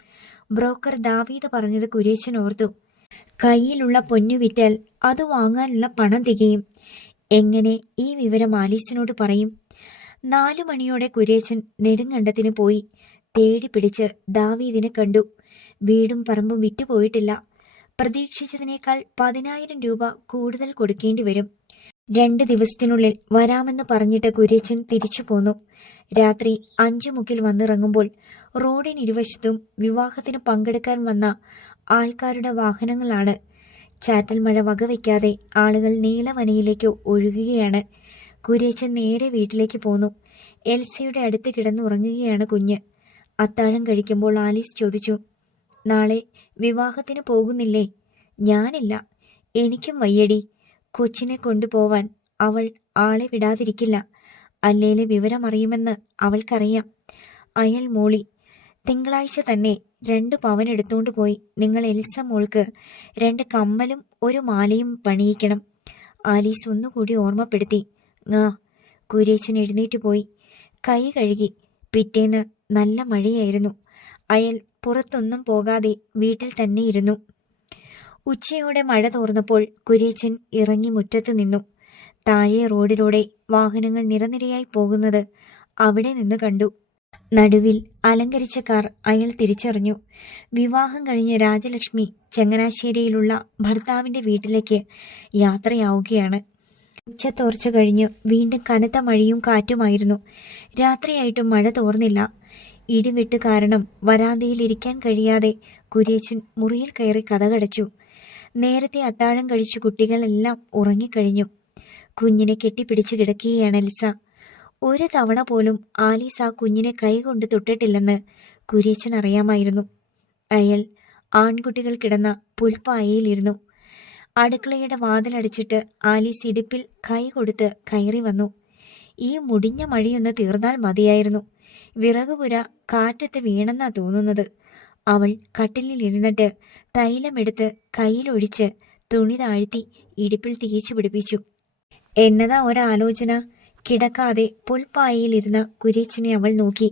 ബ്രോക്കർ ദാവീദ് പറഞ്ഞത് കുര്യച്ചൻ ഓർത്തു. കയ്യിലുള്ള പൊന്നു വിറ്റാൽ അത് വാങ്ങാനുള്ള പണം തികയും. എങ്ങനെ ഈ വിവരം ആലീസിനോട് പറയും? 4 മണിയോടെ കുര്യച്ചൻ നെടുങ്കണ്ടത്തിന് പോയി. തേടി പിടിച്ച് ദാവീദിനെ കണ്ടു. വീടും പറമ്പും വിറ്റുപോയിട്ടില്ല. പ്രതീക്ഷിച്ചതിനേക്കാൾ 10,000 രൂപ കൂടുതൽ കൊടുക്കേണ്ടി വരും. 2 ദിവസത്തിനുള്ളിൽ വരാമെന്ന് പറഞ്ഞിട്ട് കുര്യച്ചൻ തിരിച്ചു പോന്നു. രാത്രി 5 വന്നിറങ്ങുമ്പോൾ റോഡിനിരുവശത്തും വിവാഹത്തിന് പങ്കെടുക്കാൻ വന്ന ആൾക്കാരുടെ വാഹനങ്ങളാണ്. ചാറ്റൽ മഴ വകവയ്ക്കാതെ ആളുകൾ നീലവനയിലേക്ക് ഒഴുകുകയാണ്. കുര്യച്ചൻ നേരെ വീട്ടിലേക്ക് പോന്നു. എൽസയുടെ അടുത്ത് കിടന്നുറങ്ങുകയാണ് കുഞ്ഞ്. അത്താഴം കഴിക്കുമ്പോൾ ആലീസ് ചോദിച്ചു, നാളെ വിവാഹത്തിന് പോകുന്നില്ലേ? ഞാനില്ല, എനിക്കും വയ്യടി. കൊച്ചിനെ കൊണ്ടുപോവാൻ അവൾ ആളെ വിടാതിരിക്കില്ല. അല്ലേലെ വിവരമറിയുമെന്ന് അവൾക്കറിയാം. അയാൾ മൂളി. തിങ്കളാഴ്ച തന്നെ 2 പവൻ എടുത്തുകൊണ്ട് പോയി നിങ്ങൾ എൽസ മോൾക്ക് 2 കമ്മലും 1 മാലയും പണിയിക്കണം. ആലീസ് ഒന്നുകൂടി ഓർമ്മപ്പെടുത്തി. കുര്യച്ചൻ എഴുന്നേറ്റ് പോയി. കൈ കഴുകി. പിറ്റേന്ന് നല്ല മഴയായിരുന്നു. അയാൾ പുറത്തൊന്നും പോകാതെ വീട്ടിൽ തന്നെ ഇരുന്നു. ഉച്ചയോടെ മഴ തോർന്നപ്പോൾ കുര്യച്ചൻ ഇറങ്ങി മുറ്റത്ത് നിന്നു. താഴെ റോഡിലൂടെ വാഹനങ്ങൾ നിരനിരയായി പോകുന്നത് അവിടെ നിന്ന് കണ്ടു. നടുവിൽ അലങ്കരിച്ച കാർ അയാൾ തിരിച്ചറിഞ്ഞു. വിവാഹം കഴിഞ്ഞ് രാജലക്ഷ്മി ചങ്ങനാശ്ശേരിയിലുള്ള ഭർത്താവിൻ്റെ വീട്ടിലേക്ക് യാത്രയാവുകയാണ്. ഉച്ചത്തോർച്ച കഴിഞ്ഞ് വീണ്ടും കനത്ത മഴയും കാറ്റുമായിരുന്നു. രാത്രിയായിട്ടും മഴ തോർന്നില്ല. ഇടിവെട്ട് കാരണം വരാന്തയിൽ ഇരിക്കാൻ കഴിയാതെ കുര്യച്ചൻ മുറിയിൽ കയറി കതകടച്ചു. നേരത്തെ അത്താഴം കഴിച്ച കുട്ടികളെല്ലാം ഉറങ്ങിക്കഴിഞ്ഞു. കുഞ്ഞിനെ കെട്ടിപ്പിടിച്ച് കിടക്കുകയാണ് എൽസ. 1 തവണ പോലും ആലീസ് ആ കുഞ്ഞിനെ കൈകൊണ്ട് തൊട്ടിട്ടില്ലെന്ന് കുര്യച്ചൻ അറിയാമായിരുന്നു. അയാൾ ആൺകുട്ടികൾ കിടന്ന പുൽപ്പായയിലിരുന്നു. അടുക്കളയുടെ വാതിലടച്ചിട്ട് ആലീസ് ഇടുപ്പിൽ കൈ കൊടുത്ത് കയറി വന്നു. ഈ മുടിഞ്ഞ മഴയൊന്ന് തീർന്നാൽ മതിയായിരുന്നു. വിറകുപുര കാറ്റത്ത് വീണെന്നാ തോന്നുന്നത്. അവൾ കട്ടിലിൽ ഇരുന്നിട്ട് തൈലമെടുത്ത് കയ്യിലൊഴിച്ച് തുണി താഴ്ത്തി ഇടുപ്പിൽ തേച്ചു പിടിപ്പിച്ചു. എന്നതാ ഒരാലോചന? കിടക്കാതെ പുൽപ്പായയിലിരുന്ന കുര്യച്ചനെ അവൾ നോക്കി.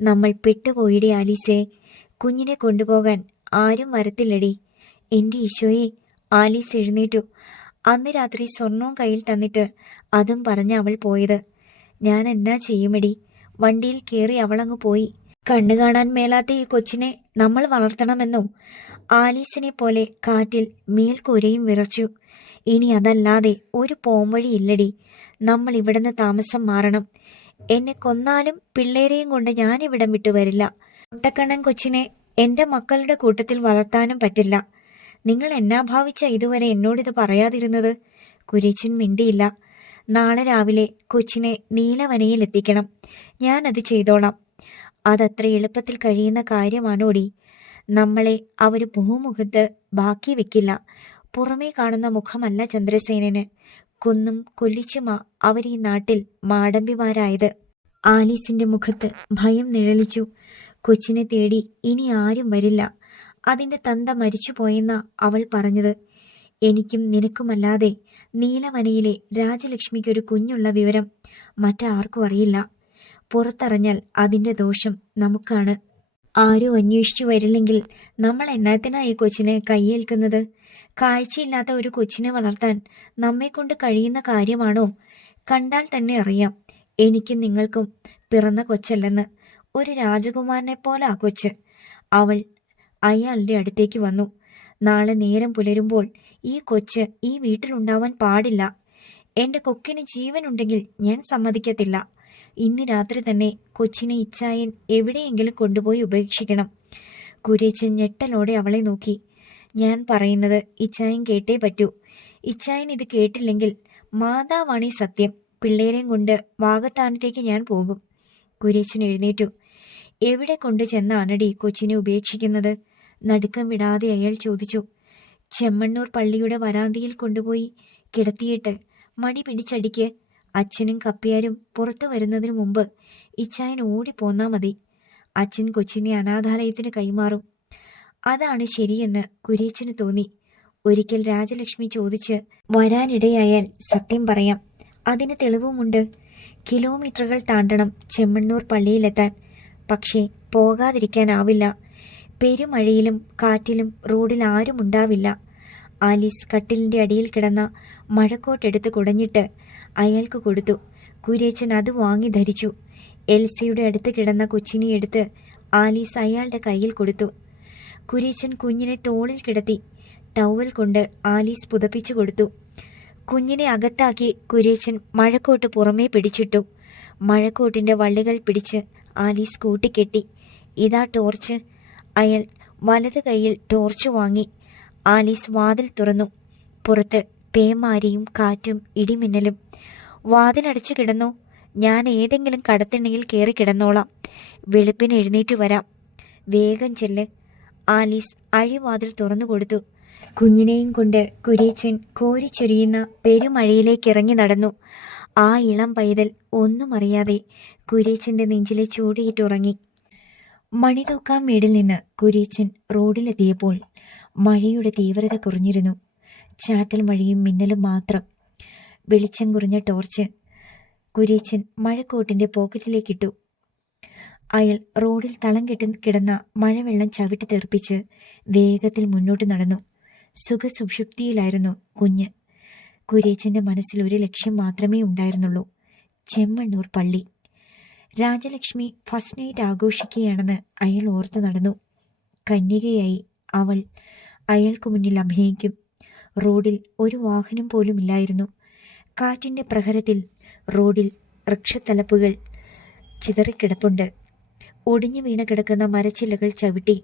നമ്മൾ പെട്ടുപോയിടെ ആലീസേ. കുഞ്ഞിനെ കൊണ്ടുപോകാൻ ആരും വരത്തില്ലടി. എൻ്റെ ഈശോയെ. ആലീസ് എഴുന്നേറ്റു. അന്ന് രാത്രി സ്വർണവും കയ്യിൽ തന്നിട്ട് അതും പറഞ്ഞ അവൾ പോയത്. ഞാൻ എന്നാ ചെയ്യുമെടി? വണ്ടിയിൽ കയറി അവളങ്ങ് പോയി. കണ്ണു കാണാൻ മേലാത്ത ഈ കൊച്ചിനെ നമ്മൾ വളർത്തണമെന്നോ? ആലീസിനെ പോലെ കാറ്റിൽ മേൽക്കൂരയും വിറച്ചു. ഇനി അതല്ലാതെ ഒരു പോംവഴിയില്ലടി. നമ്മൾ ഇവിടുന്ന് താമസം മാറണം. എന്നെ കൊന്നാലും പിള്ളേരെയും കൊണ്ട് ഞാനിവിടം വിട്ടു വരില്ല. ഒട്ടക്കണ്ണൻ കൊച്ചിനെ എൻ്റെ മക്കളുടെ കൂട്ടത്തിൽ വളർത്താനും പറ്റില്ല. നിങ്ങൾ എന്നാ ഭാവിച്ച ഇതുവരെ എന്നോടിത് പറയാതിരുന്നത്? കുര്യച്ചൻ മിണ്ടിയില്ല. നാളെ രാവിലെ കൊച്ചിനെ നീലവനയിൽ എത്തിക്കണം. ഞാനത് ചെയ്തോളാം. അതത്ര എളുപ്പത്തിൽ കഴിയുന്ന കാര്യമാണോടി? നമ്മളെ അവർ ഭൂമുഖത്ത് ബാക്കി വെക്കില്ല. പുറമേ കാണുന്ന മുഖമല്ല ചന്ദ്രസേനന്. കൊന്നും കൊല്ലിച്ചുമാ അവർ ഈ നാട്ടിൽ മാടമ്പിമാരായത്. ആലീസിന്റെ മുഖത്ത് ഭയം നിഴലിച്ചു. കൊച്ചിനെ തേടി ഇനി ആരും വരില്ല. അതിന്റെ തന്ത മരിച്ചുപോയെന്ന അവൾ പറഞ്ഞത്. എനിക്കും നിനക്കുമല്ലാതെ നീലവനയിലെ രാജലക്ഷ്മിക്കൊരു കുഞ്ഞുള്ള വിവരം മറ്റാർക്കും അറിയില്ല. പുറത്തറിഞ്ഞാൽ അതിന്റെ ദോഷം നമുക്കാണ്. ആരും അന്വേഷിച്ചു വരില്ലെങ്കിൽ നമ്മൾ എന്നാത്തിനായി കൊച്ചിനെ കൈയേൽക്കുന്നത്? കാഴ്ചയില്ലാത്ത ഒരു കൊച്ചിനെ വളർത്താൻ നമ്മെക്കൊണ്ട് കഴിയുന്ന കാര്യമാണോ? കണ്ടാൽ തന്നെ അറിയാം എനിക്കും നിങ്ങൾക്കും പിറന്ന കൊച്ചല്ലെന്ന്. ഒരു രാജകുമാരനെ പോലെ ആ കൊച്ച്. അവൾ അയാളുടെ അടുത്തേക്ക് വന്നു. നാളെ നേരം പുലരുമ്പോൾ ഈ കൊച്ച് ഈ വീട്ടിലുണ്ടാവാൻ പാടില്ല. എൻ്റെ കൊക്കിന് ജീവനുണ്ടെങ്കിൽ ഞാൻ സമ്മതിക്കത്തില്ല. ഇന്ന് രാത്രി തന്നെ കൊച്ചിനെ ഇച്ചായൻ എവിടെയെങ്കിലും കൊണ്ടുപോയി ഉപേക്ഷിക്കണം. കുര്യച്ചൻ ഞെട്ടലോടെ അവളെ നോക്കി. ഞാൻ പറയുന്നത് ഇച്ചായൻ കേട്ടേ പറ്റൂ. ഇച്ചായൻ ഇത് കേട്ടില്ലെങ്കിൽ മാതാവാണീ സത്യം. പിള്ളേരെയും കൊണ്ട് വാകത്താനത്തേക്ക് ഞാൻ പോകും. കുര്യച്ചൻ എഴുന്നേറ്റു. എവിടെ കൊണ്ടു ചെന്നാണടി കൊച്ചിനെ ഉപേക്ഷിക്കുന്നത്? നടുക്കം വിടാതെ അയാൾ ചോദിച്ചു. ചെമ്മണ്ണൂർ പള്ളിയുടെ വരാന്തിയിൽ കൊണ്ടുപോയി കിടത്തിയിട്ട് മടി പിടിച്ചടിക്ക്. അച്ഛനും കപ്പിയാരും പുറത്തു വരുന്നതിനു മുമ്പ് ഇച്ചായൻ ഓടിപ്പോന്നാ മതി. അച്ഛൻ കൊച്ചിനെ അനാഥാലയത്തിന് കൈമാറും. അതാണ് ശരിയെന്ന് കുര്യച്ചന് തോന്നി. ഒരിക്കൽ രാജലക്ഷ്മി ചോദിച്ച് വരാനിടയായാൽ സത്യം പറയാം. അതിന് തെളിവുമുണ്ട്. കിലോമീറ്ററുകൾ താണ്ടണം ചെമ്മണ്ണൂർ പള്ളിയിലെത്താൻ. പക്ഷേ പോകാതിരിക്കാനാവില്ല. പെരുമഴയിലും കാറ്റിലും റോഡിൽ ആരും ഉണ്ടാവില്ല. ആലീസ് കട്ടിലിൻ്റെ അടിയിൽ കിടന്ന മഴക്കോട്ടെടുത്ത് കുടഞ്ഞിട്ട് അയാൾക്ക് കൊടുത്തു. കുര്യച്ചൻ അത് വാങ്ങി ധരിച്ചു. എൽസയുടെ അടുത്ത് കിടന്ന കൊച്ചിനെ എടുത്ത് ആലീസ് അയാളുടെ കയ്യിൽ കൊടുത്തു. കുര്യച്ചൻ കുഞ്ഞിനെ തോളിൽ കിടത്തി ടവൽ കൊണ്ട് ആലീസ് പുതപ്പിച്ചു കൊടുത്തു. കുഞ്ഞിനെ അകത്താക്കി കുര്യച്ചൻ മഴക്കോട്ട് പുറമേ പിടിച്ചിട്ടു. മഴക്കോട്ടിൻ്റെ വള്ളികൾ പിടിച്ച് ആലീസ് കൂട്ടിക്കെട്ടി. ഇതാ ടോർച്ച്. അയാൾ വലത് കൈയിൽ ടോർച്ച് വാങ്ങി. ആലീസ് വാതിൽ തുറന്നു. പുറത്ത് പേമാരിയും കാറ്റും ഇടിമിന്നലും. വാതിലടച്ചു കിടന്നോ? ഞാൻ ഏതെങ്കിലും കടത്തിണ്ണയിൽ കയറി കിടന്നോളാം. വെളുപ്പിന് എഴുന്നേറ്റ് വരാം. വേഗം ചെല്ല്. ആലീസ് അഴിവാതിൽ തുറന്നു കൊടുത്തു. കുഞ്ഞിനെയും കൊണ്ട് കുര്യച്ചൻ കോരിച്ചൊരിയുന്ന പെരുമഴയിലേക്ക് ഇറങ്ങി നടന്നു. ആ ഇളം പൈതൽ ഒന്നും അറിയാതെ കുര്യച്ചൻ്റെ നെഞ്ചിലെ ചൂടിയിട്ടുറങ്ങി. മണിതൂക്കാൻ മേടിൽ നിന്ന് കുര്യച്ചൻ റോഡിലെത്തിയപ്പോൾ മഴയുടെ തീവ്രത കുറഞ്ഞിരുന്നു. ചാറ്റൽ മഴയും മിന്നലും മാത്രം. വെളിച്ചം കുറഞ്ഞ ടോർച്ച് കുര്യച്ചൻ മഴക്കോട്ടിൻ്റെ പോക്കറ്റിലേക്കിട്ടു. അയാൾ റോഡിൽ തളം കെട്ടി കിടന്ന മഴവെള്ളം ചവിട്ടി തെറിപ്പിച്ച് വേഗത്തിൽ മുന്നോട്ട് നടന്നു. സുഖസുഷുപ്തിയിലായിരുന്നു കുഞ്ഞ്. കുര്യച്ചൻ്റെ മനസ്സിൽ ഒരു ലക്ഷ്യം മാത്രമേ ഉണ്ടായിരുന്നുള്ളൂ: ചെമ്മണ്ണൂർ പള്ളി. രാജലക്ഷ്മി ഫസ്റ്റ് നൈറ്റ് ആഘോഷിക്കുകയാണെന്ന് അയാൾ ഓർത്ത് നടന്നു. കന്യകയായി അവൾ അയാൾക്ക് മുന്നിൽ അഭിനയിക്കും. റോഡിൽ ഒരു വാഹനം പോലും ഇല്ലായിരുന്നു. കാറ്റിൻ്റെ പ്രഹരത്തിൽ റോഡിൽ വൃക്ഷത്തലപ്പുകൾ ചിതറിക്കിടപ്പുണ്ട്. ഒടിഞ്ഞു വീണ് കിടക്കുന്ന മരച്ചില്ലകൾ ചവിട്ടി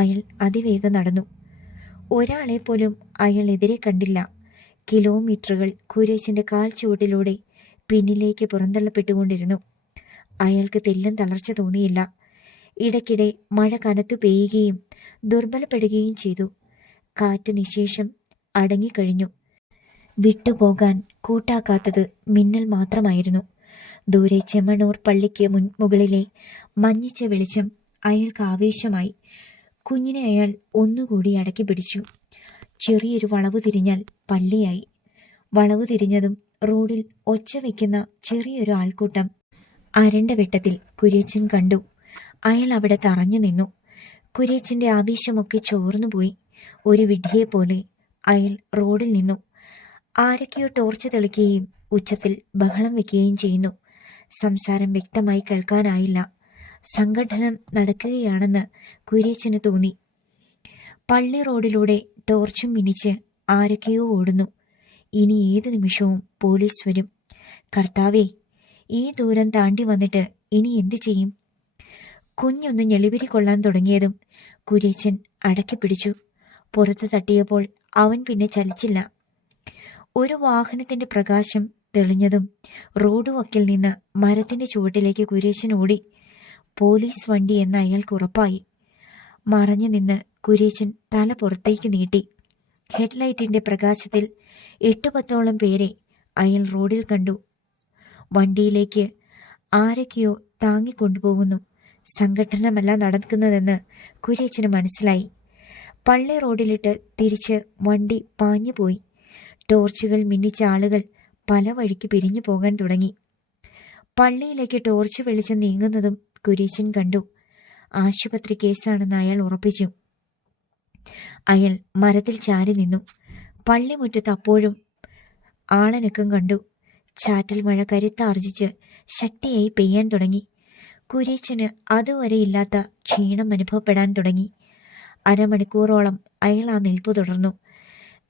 അയാൾ അതിവേഗം നടന്നു. ഒരാളെപ്പോലും അയാൾ എതിരെ കണ്ടില്ല. കിലോമീറ്ററുകൾ കുര്യച്ചൻ്റെ കാൽ ചുവട്ടിലൂടെ പിന്നിലേക്ക് പുറന്തള്ളപ്പെട്ടുകൊണ്ടിരുന്നു. അയാൾക്ക് തെല്ലും തളർച്ച തോന്നിയില്ല. ഇടയ്ക്കിടെ മഴ കനത്തു പെയ്യുകയും ദുർബലപ്പെടുകയും ചെയ്തു. കാറ്റ് നിശേഷം അടങ്ങിക്കഴിഞ്ഞു. വിട്ടുപോകാൻ കൂട്ടാക്കാത്തത് മിന്നൽ മാത്രമായിരുന്നു. ദൂരെ ചെമ്മണ്ണൂർ പള്ളിക്ക് മുകളിലെ മഞ്ഞിച്ച വെളിച്ചം അയാൾക്ക് ആവേശമായി. കുഞ്ഞിനെ അയാൾ ഒന്നുകൂടി അടക്കി പിടിച്ചു. ചെറിയൊരു വളവ് തിരിഞ്ഞാൽ പള്ളിയായി. വളവ് തിരിഞ്ഞതും റോഡിൽ ഒച്ച വയ്ക്കുന്ന ചെറിയൊരു ആൾക്കൂട്ടം അരണ്ട വെട്ടത്തിൽ കുര്യച്ചൻ കണ്ടു. അയാൾ അവിടെ തറഞ്ഞു നിന്നു. കുര്യച്ചൻ്റെ ആവേശമൊക്കെ ചോർന്നുപോയി. ഒരു വിഡ്ഢിയെപ്പോലെ അയാൾ റോഡിൽ നിന്നു. ആരൊക്കെയോ ടോർച്ച് തെളിക്കുകയും ഉച്ചത്തിൽ ബഹളം വയ്ക്കുകയും ചെയ്യുന്നു. സംസാരം വ്യക്തമായി കേൾക്കാനായില്ല. സംഘടനം നടക്കുകയാണെന്ന് കുര്യച്ചന് തോന്നി. പള്ളി റോഡിലൂടെ ടോർച്ചും മിനിച്ച് ആരൊക്കെയോ ഓടുന്നു. ഇനി ഏത് നിമിഷവും പോലീസ് വരും. കർത്താവേ, ഈ ദൂരം താണ്ടി വന്നിട്ട് ഇനി എന്തു ചെയ്യും? കുഞ്ഞൊന്ന് ഞെളിവിരി കൊള്ളാൻ തുടങ്ങിയതും കുര്യച്ചൻ അടക്കി പിടിച്ചു. പുറത്ത് തട്ടിയപ്പോൾ അവൻ പിന്നെ ചലിച്ചില്ല. ഒരു വാഹനത്തിന്റെ പ്രകാശം തെളിഞ്ഞതും റോഡ് വക്കിൽ നിന്ന് മരത്തിന്റെ ചുവട്ടിലേക്ക് കുര്യച്ചൻ ഓടി. പോലീസ് വണ്ടി എന്ന് അയാൾക്ക് ഉറപ്പായി. മറഞ്ഞു നിന്ന് കുര്യച്ചൻ തല പുറത്തേക്ക് നീട്ടി. ഹെഡ്ലൈറ്റിന്റെ പ്രകാശത്തിൽ 8-10ഓളം പേരെ അയാൾ റോഡിൽ കണ്ടു. വണ്ടിയിലേക്ക് ആരൊക്കെയോ താങ്ങിക്കൊണ്ടുപോകുന്നു. സംഘടനമല്ല നടക്കുന്നതെന്ന് കുര്യച്ചന് മനസ്സിലായി. പള്ളി റോഡിലിട്ട് തിരിച്ച് വണ്ടി പാഞ്ഞുപോയി. ടോർച്ചുകൾ മിന്നിച്ച ആളുകൾ പല വഴിക്ക് പിരിഞ്ഞു പോകാൻ തുടങ്ങി. പള്ളിയിലേക്ക് ടോർച്ച് വെളിച്ചം നീങ്ങുന്നതും കുര്യച്ചൻ കണ്ടു. ആശുപത്രി കേസാണെന്ന് അയാൾ ഉറപ്പിച്ചു. അയാൾ മരത്തിൽ ചാരി നിന്നു. പള്ളിമുറ്റത്ത് അപ്പോഴും ആളനക്കം കണ്ടു. ചാറ്റൽ മഴ കരുത്താർജിച്ച് ശക്തിയായി പെയ്യാൻ തുടങ്ങി. കുര്യച്ചന് അതുവരെ ഇല്ലാത്ത ക്ഷീണം അനുഭവപ്പെടാൻ തുടങ്ങി. അരമണിക്കൂറോളം അയാൾ ആ നിൽപ്പ് തുടർന്നു.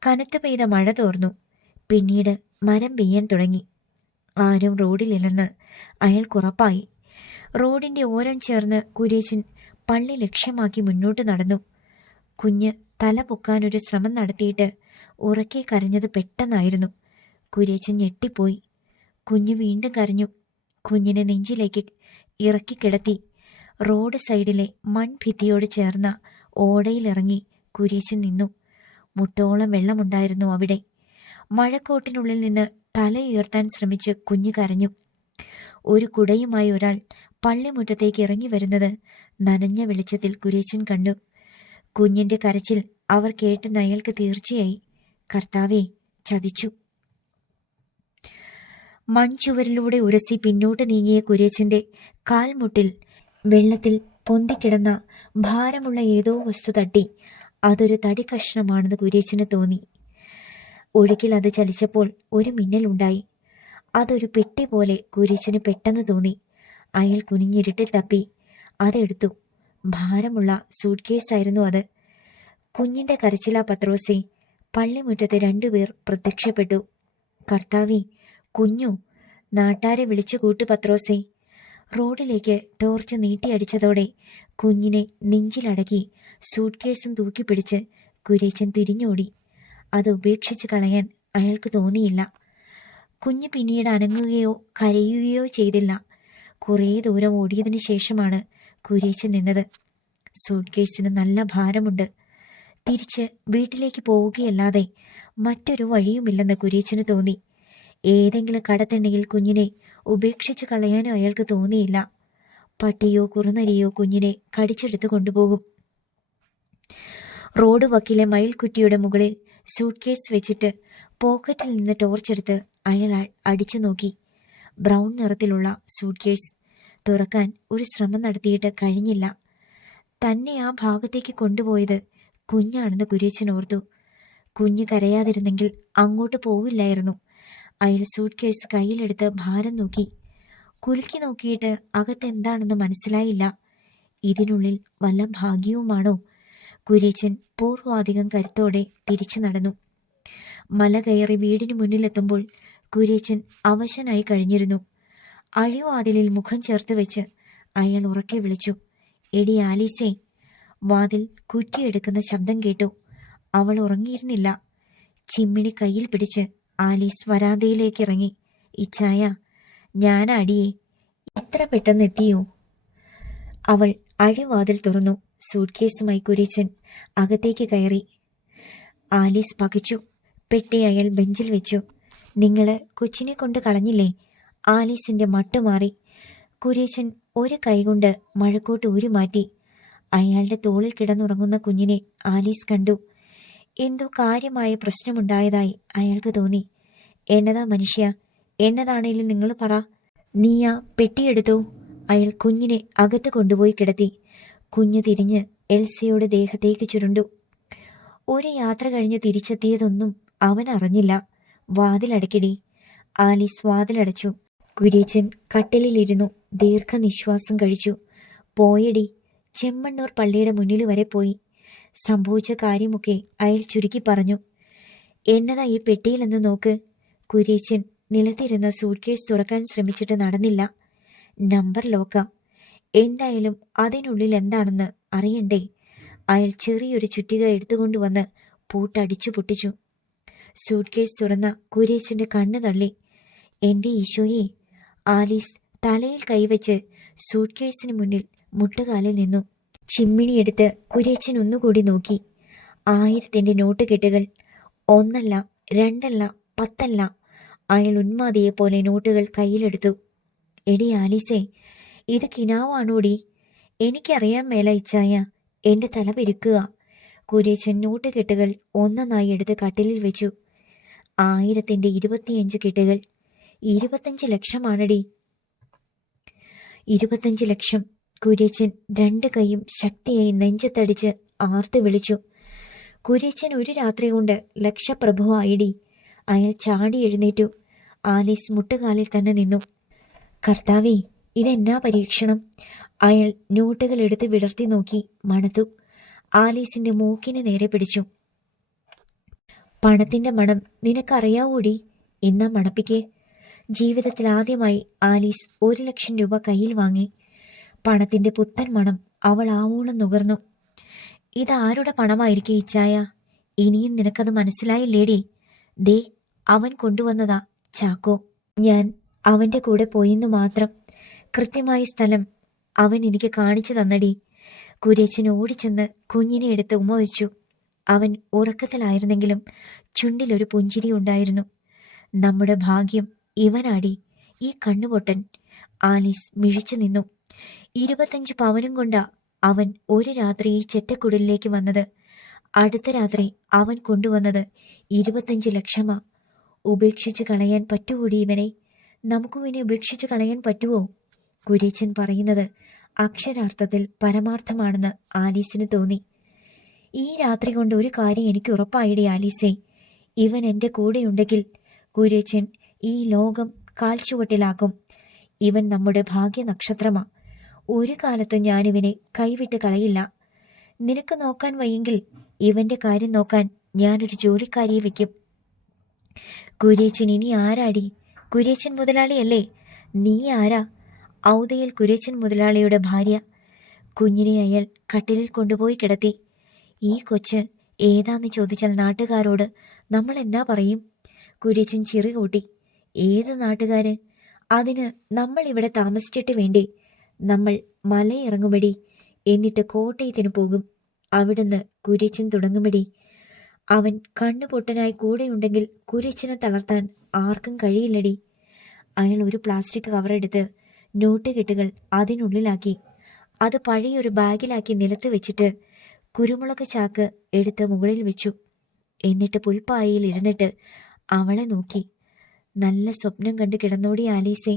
കനത്ത് പെയ്ത മഴ തോർന്നു. പിന്നീട് മരം പെയ്യാൻ തുടങ്ങി. ആരും റോഡിലില്ലെന്ന് അയാൾക്കുറപ്പായി. റോഡിന്റെ ഓരം ചേർന്ന് കുര്യച്ചൻ പള്ളി ലക്ഷ്യമാക്കി മുന്നോട്ട് നടന്നു. കുഞ്ഞ് തല പൊക്കാനൊരു ശ്രമം നടത്തിയിട്ട് ഉറക്കെ കരഞ്ഞത് പെട്ടെന്നായിരുന്നു. കുര്യച്ചൻ ഞെട്ടിപ്പോയി. കുഞ്ഞ് വീണ്ടും കരഞ്ഞു. കുഞ്ഞിനെ നെഞ്ചിലേക്ക് ഇറക്കി കിടത്തി. റോഡ് സൈഡിലെ മൺഭിത്തിയോട് ചേർന്ന ഓടയിലിറങ്ങി കുര്യച്ചൻ നിന്നു. മുട്ടോളം വെള്ളമുണ്ടായിരുന്നു അവിടെ. മഴക്കോട്ടിനുള്ളിൽ നിന്ന് തലയുയർത്താൻ ശ്രമിച്ച് കുഞ്ഞ് കരഞ്ഞു. ഒരു കുടയുമായി ഒരാൾ പള്ളിമുറ്റത്തേക്ക് ഇറങ്ങി വരുന്നത് നനഞ്ഞ വെളിച്ചത്തിൽ കുര്യച്ചൻ കണ്ടു. കുഞ്ഞിന്റെ കരച്ചിൽ അവർ കേട്ടെന്ന് അയാൾക്ക് തീർച്ചയായി. കർത്താവേ, ചതിച്ചു. മൺചുവരിലൂടെ ഉരസി പിന്നോട്ട് നീങ്ങിയ കുര്യച്ചന്റെ കാൽമുട്ടിൽ വെള്ളത്തിൽ പൊന്തിക്കിടന്ന ഭാരമുള്ള ഏതോ വസ്തു തട്ടി. അതൊരു തടി കഷ്ണമാണെന്ന് കുര്യച്ചന് തോന്നി. ഒഴുക്കിൽ അത് ചലിച്ചപ്പോൾ ഒരു മിന്നലുണ്ടായി. അതൊരു പെട്ടി പോലെ കുര്യച്ചന് പെട്ടെന്ന് തോന്നി. അയാൾ കുനിഞ്ഞിരുട്ടിൽ തപ്പി അതെടുത്തു. ഭാരമുള്ള സൂട്ട് കേസായിരുന്നു അത്. കുഞ്ഞിന്റെ കരച്ചിലാ പത്രോസേ. പള്ളിമുറ്റത്ത് 2 പേർ പ്രത്യക്ഷപ്പെട്ടു. കർത്താവേ, കുഞ്ഞു! നാട്ടാരെ വിളിച്ചു കൂട്ടു പത്രോസേ. റോഡിലേക്ക് ടോർച്ച് നീട്ടിയടിച്ചതോടെ കുഞ്ഞിനെ നെഞ്ചിലടക്കി സൂട്ട് കേസും തൂക്കിപ്പിടിച്ച് കുര്യച്ചൻ തിരിഞ്ഞോടി. അത് ഉപേക്ഷിച്ച് കളയാൻ അയാൾക്ക് തോന്നിയില്ല. കുഞ്ഞ് പിന്നീട് അനങ്ങുകയോ കരയുകയോ ചെയ്തില്ല. കുറേ ദൂരം ഓടിയതിനു ശേഷമാണ് കുര്യച്ചൻ നിന്നത്. സൂട്ട് കേസിന് നല്ല ഭാരമുണ്ട്. തിരിച്ച് വീട്ടിലേക്ക് പോവുകയല്ലാതെ മറ്റൊരു വഴിയുമില്ലെന്ന് കുര്യച്ചന് തോന്നി. ഏതെങ്കിലും കടത്തിണ്ണയിൽ കുഞ്ഞിനെ ഉപേക്ഷിച്ച് കളയാനോ അയാൾക്ക് തോന്നിയില്ല. പട്ടിയോ കുറുനരിയോ കുഞ്ഞിനെ കടിച്ചെടുത്ത് കൊണ്ടുപോകും. റോഡ് വക്കിലെ മയിൽക്കുറ്റിയുടെ മുകളിൽ സൂട്ട് കേസ് വെച്ചിട്ട് പോക്കറ്റിൽ നിന്ന് ടോർച്ചെടുത്ത് അയാൾ അടിച്ചു നോക്കി. ബ്രൗൺ നിറത്തിലുള്ള സൂട്ട് കേസ്. തുറക്കാൻ ഒരു ശ്രമം നടത്തിയിട്ട് കഴിഞ്ഞില്ല. തന്നെ ആ ഭാഗത്തേക്ക് കൊണ്ടുപോയത് കുഞ്ഞാണെന്ന് കുര്യച്ചൻ ഓർത്തു. കുഞ്ഞ് കരയാതിരുന്നെങ്കിൽ അങ്ങോട്ട് പോവില്ലായിരുന്നു. അയാൾ സൂട്ട് കേസ് കയ്യിലെടുത്ത് ഭാരം നോക്കി. കുലുക്കി നോക്കിയിട്ട് അകത്തെന്താണെന്ന് മനസ്സിലായില്ല. ഇതിനുള്ളിൽ വല്ല ഭാഗ്യവുമാണോ? കുര്യച്ചൻ പൂർവാധികം കരുത്തോടെ തിരിച്ചു നടന്നു. മല കയറി വീടിന് മുന്നിലെത്തുമ്പോൾ കുര്യച്ചൻ അവശനായി കഴിഞ്ഞിരുന്നു. അഴിവാതിലിൽ മുഖം ചേർത്ത് വെച്ച് അയാൾ ഉറക്കെ വിളിച്ചു, എടി ആലീസേ. വാതിൽ കുറ്റിയെടുക്കുന്ന ശബ്ദം കേട്ടു. അവൾ ഉറങ്ങിയിരുന്നില്ല. ചിമ്മിണി കയ്യിൽ പിടിച്ച് ആലീസ് വരാന്തയിലേക്ക് ഇറങ്ങി. ഇച്ചായ, ഞാനടിയേ, ഇത്ര പെട്ടെന്ന് എത്തിയോ? അവൾ അഴിവാതിൽ തുറന്നു. സൂട്ട് കേസുമായി കുര്യച്ചൻ അകത്തേക്ക് കയറി. ആലീസ് പകച്ചു. പെട്ടി അയാൾ ബെഞ്ചിൽ വെച്ചു. നിങ്ങള് കൊച്ചിനെ കൊണ്ട് കളഞ്ഞില്ലേ? ആലീസിന്റെ മട്ടുമാറി. കുര്യച്ചൻ ഒരു കൈകൊണ്ട് മഴക്കോട്ട് ഊരിമാറ്റി. അയാളുടെ തോളിൽ കിടന്നുറങ്ങുന്ന കുഞ്ഞിനെ ആലീസ് കണ്ടു. എന്തോ കാര്യമായ പ്രശ്നമുണ്ടായതായി അയാൾക്ക് തോന്നി. എന്നതാ മനുഷ്യ? എന്നതാണേലും നിങ്ങൾ പറ. നീയാ പെട്ടിയെടുത്തു. അയാൾ കുഞ്ഞിനെ അകത്ത് കൊണ്ടുപോയി കിടത്തി. കുഞ്ഞ് തിരിഞ്ഞ് എൽസയുടെ ദേഹത്തേക്ക് ചുരുണ്ടു. ഒരു യാത്ര കഴിഞ്ഞ് തിരിച്ചെത്തിയതൊന്നും അവൻ അറിഞ്ഞില്ല. വാതിലടക്കിടി. ആലീസ് വാതിലടച്ചു. കുര്യച്ചൻ കട്ടിലിരുന്നു ദീർഘനിശ്വാസം കഴിച്ചു. പോയടി. ചെമ്മണ്ണൂർ പള്ളിയുടെ മുന്നിൽ വരെ പോയി. സംഭവിച്ച കാര്യമൊക്കെ അയാൾ ചുരുക്കി പറഞ്ഞു. എന്നതാ ഈ പെട്ടിയിലെന്ന് നോക്ക്. കുര്യച്ചൻ നിലത്തിരുന്ന സൂട്ട്കേസ് തുറക്കാൻ ശ്രമിച്ചിട്ട് നടന്നില്ല. നമ്പർ ലോക്കാം. എന്തായാലും അതിനുള്ളിൽ എന്താണെന്ന് അറിയണ്ടേ. അയാൾ ചെറിയൊരു ചുറ്റിക എടുത്തുകൊണ്ടുവന്ന് പൂട്ടടിച്ചു പൊട്ടിച്ചു. സൂട്ട്കേസ് തുറന്ന കുര്യച്ചന്റെ കണ്ണ് തള്ളി. എൻ്റെ ഈശോയെ! ആലീസ് തലയിൽ കൈവച്ച് സൂട്ട്കേസിന് മുന്നിൽ മുട്ടുകാലിൽ നിന്നു. ചിമ്മിണിയെടുത്ത് കുര്യച്ചൻ ഒന്നുകൂടി നോക്കി. 1000ന്റെ നോട്ട് കെട്ടുകൾ. 1 അല്ല, 2 അല്ല, 10 അല്ല. അയാൾ ഉന്മാദിയെപ്പോലെ നോട്ടുകൾ കയ്യിലെടുത്തു. എടി ആലീസേ, ഇത് കിനാവാണോടി? എനിക്കറിയാൻ മേല ഇച്ചായ. എൻ്റെ തല പെരുക്കുക. കുര്യച്ചൻ നോട്ട് കെട്ടുകൾ ഒന്നൊന്നായി എടുത്ത് കട്ടിലിൽ വെച്ചു. 1000ന്റെ 25 കെട്ടുകൾ. 25 ലക്ഷമാണടി. 25 ലക്ഷം. കുര്യച്ചൻ 2 കൈയും ശക്തിയായി നെഞ്ചത്തടിച്ച് ആർത്ത് വിളിച്ചു. കുര്യച്ചൻ ഒരു രാത്രി കൊണ്ട് ലക്ഷപ്രഭുവായിടി. അയാൾ ചാടി എഴുന്നേറ്റു. ആലീസ് മുട്ടുകാലിൽ തന്നെ നിന്നു. കർത്താവേ, ഇതെന്നാ പരീക്ഷണം? അയാൾ നോട്ടുകൾ എടുത്ത് വിടർത്തി നോക്കി മണത്തു. ആലീസിന്റെ മൂക്കിന് നേരെ പിടിച്ചു. പണത്തിന്റെ മണം നിനക്കറിയാവൂടി? ഇന്നാ മണപ്പിക്കേ. ജീവിതത്തിൽ ആദ്യമായി ആലീസ് 1 ലക്ഷം രൂപ കയ്യിൽ വാങ്ങി. പണത്തിന്റെ പുത്തൻ മണം അവൾ ആവോളം നുകർന്നു. ഇതാരുടെ പണമായിരിക്കും ഇച്ചായ? ഇനിയും നിനക്കത് മനസ്സിലായില്ലേടി? ദേ, അവൻ കൊണ്ടുവന്നതാ ചാക്കോ. ഞാൻ അവന്റെ കൂടെ പോയെന്നു മാത്രം. കൃത്യമായ സ്ഥലം അവൻ എനിക്ക് കാണിച്ചു തന്നടി. കുര്യച്ചൻ ഓടിച്ചെന്ന് കുഞ്ഞിനെ എടുത്ത് ഉമ്മ വെച്ചു. അവൻ ഉറക്കത്തിലായിരുന്നെങ്കിലും ചുണ്ടിലൊരു പുഞ്ചിരി ഉണ്ടായിരുന്നു. നമ്മുടെ ഭാഗ്യം ഇവനാടി, ഈ കണ്ണുപൊട്ടൻ. ആലീസ് മിഴിച്ചു നിന്നു. 25 പവനും കൊണ്ടാ അവൻ ഒരു രാത്രി ഈ ചെറ്റക്കുടലിലേക്ക് വന്നത്. അടുത്ത രാത്രി അവൻ കൊണ്ടുവന്നത് 25 ലക്ഷമാ. ഉപേക്ഷിച്ച് കളയാൻ പറ്റുകൂടി ഇവനെ? നമുക്കും ഇവനെ ഉപേക്ഷിച്ച് കളയാൻ പറ്റുമോ? കുര്യച്ചൻ പറയുന്നത് അക്ഷരാർത്ഥത്തിൽ പരമാർത്ഥമാണെന്ന് ആലീസിന് തോന്നി. ഈ രാത്രി കൊണ്ട് ഒരു കാര്യം എനിക്ക് ഉറപ്പായിടി ആലീസേ. ഇവൻ എൻ്റെ കൂടെയുണ്ടെങ്കിൽ കുര്യച്ചൻ ഈ ലോകം കാൽച്ചുവട്ടിലാക്കും. ഇവൻ നമ്മുടെ ഭാഗ്യ നക്ഷത്രമാ. ഒരു കാലത്ത് ഞാനിവനെ കൈവിട്ട് കളയില്ല. നിനക്ക് നോക്കാൻ വയ്യെങ്കിൽ ഇവന്റെ കാര്യം നോക്കാൻ ഞാനൊരു ജോലിക്കാരിയെ വെക്കും. കുര്യച്ചൻ ഇനി ആരാടി? കുര്യച്ചൻ മുതലാളിയല്ലേ? നീ ആരാ? ഔദയിൽ കുര്യച്ചൻ മുതലാളിയുടെ ഭാര്യ. കുഞ്ഞിനെ അയാൾ കട്ടിലിൽ കൊണ്ടുപോയി കിടത്തി. ഈ കൊച്ച് ഏതാന്ന് ചോദിച്ചാൽ നാട്ടുകാരോട് നമ്മൾ എന്നാ പറയും? കുര്യച്ചൻ ചിറി കൂട്ടി. ഏത് നാട്ടുകാര്? അതിന് നമ്മൾ ഇവിടെ താമസിച്ചിട്ട് വേണ്ടേ? നമ്മൾ മലയിറങ്ങുമടി. എന്നിട്ട് കോട്ടയത്തിന് പോകും. അവിടുന്ന് കുര്യച്ചൻ തുടങ്ങുമടി. അവൻ കണ്ണുപൊട്ടനായി കൂടെയുണ്ടെങ്കിൽ കുര്യച്ചനെ തളർത്താൻ ആർക്കും കഴിയില്ലടി. അയാൾ ഒരു പ്ലാസ്റ്റിക് കവറെടുത്ത് നോട്ട് കെട്ടുകൾ അതിനുള്ളിലാക്കി. അത് പഴയൊരു ബാഗിലാക്കി നിലത്ത് വെച്ചിട്ട് കുരുമുളക് ചാക്ക് എടുത്ത് മുകളിൽ വെച്ചു. എന്നിട്ട് പുൽപ്പായയിൽ ഇരുന്നിട്ട് അവളെ നോക്കി. നല്ല സ്വപ്നം കണ്ട് കിടന്നോടി ആലീസേ.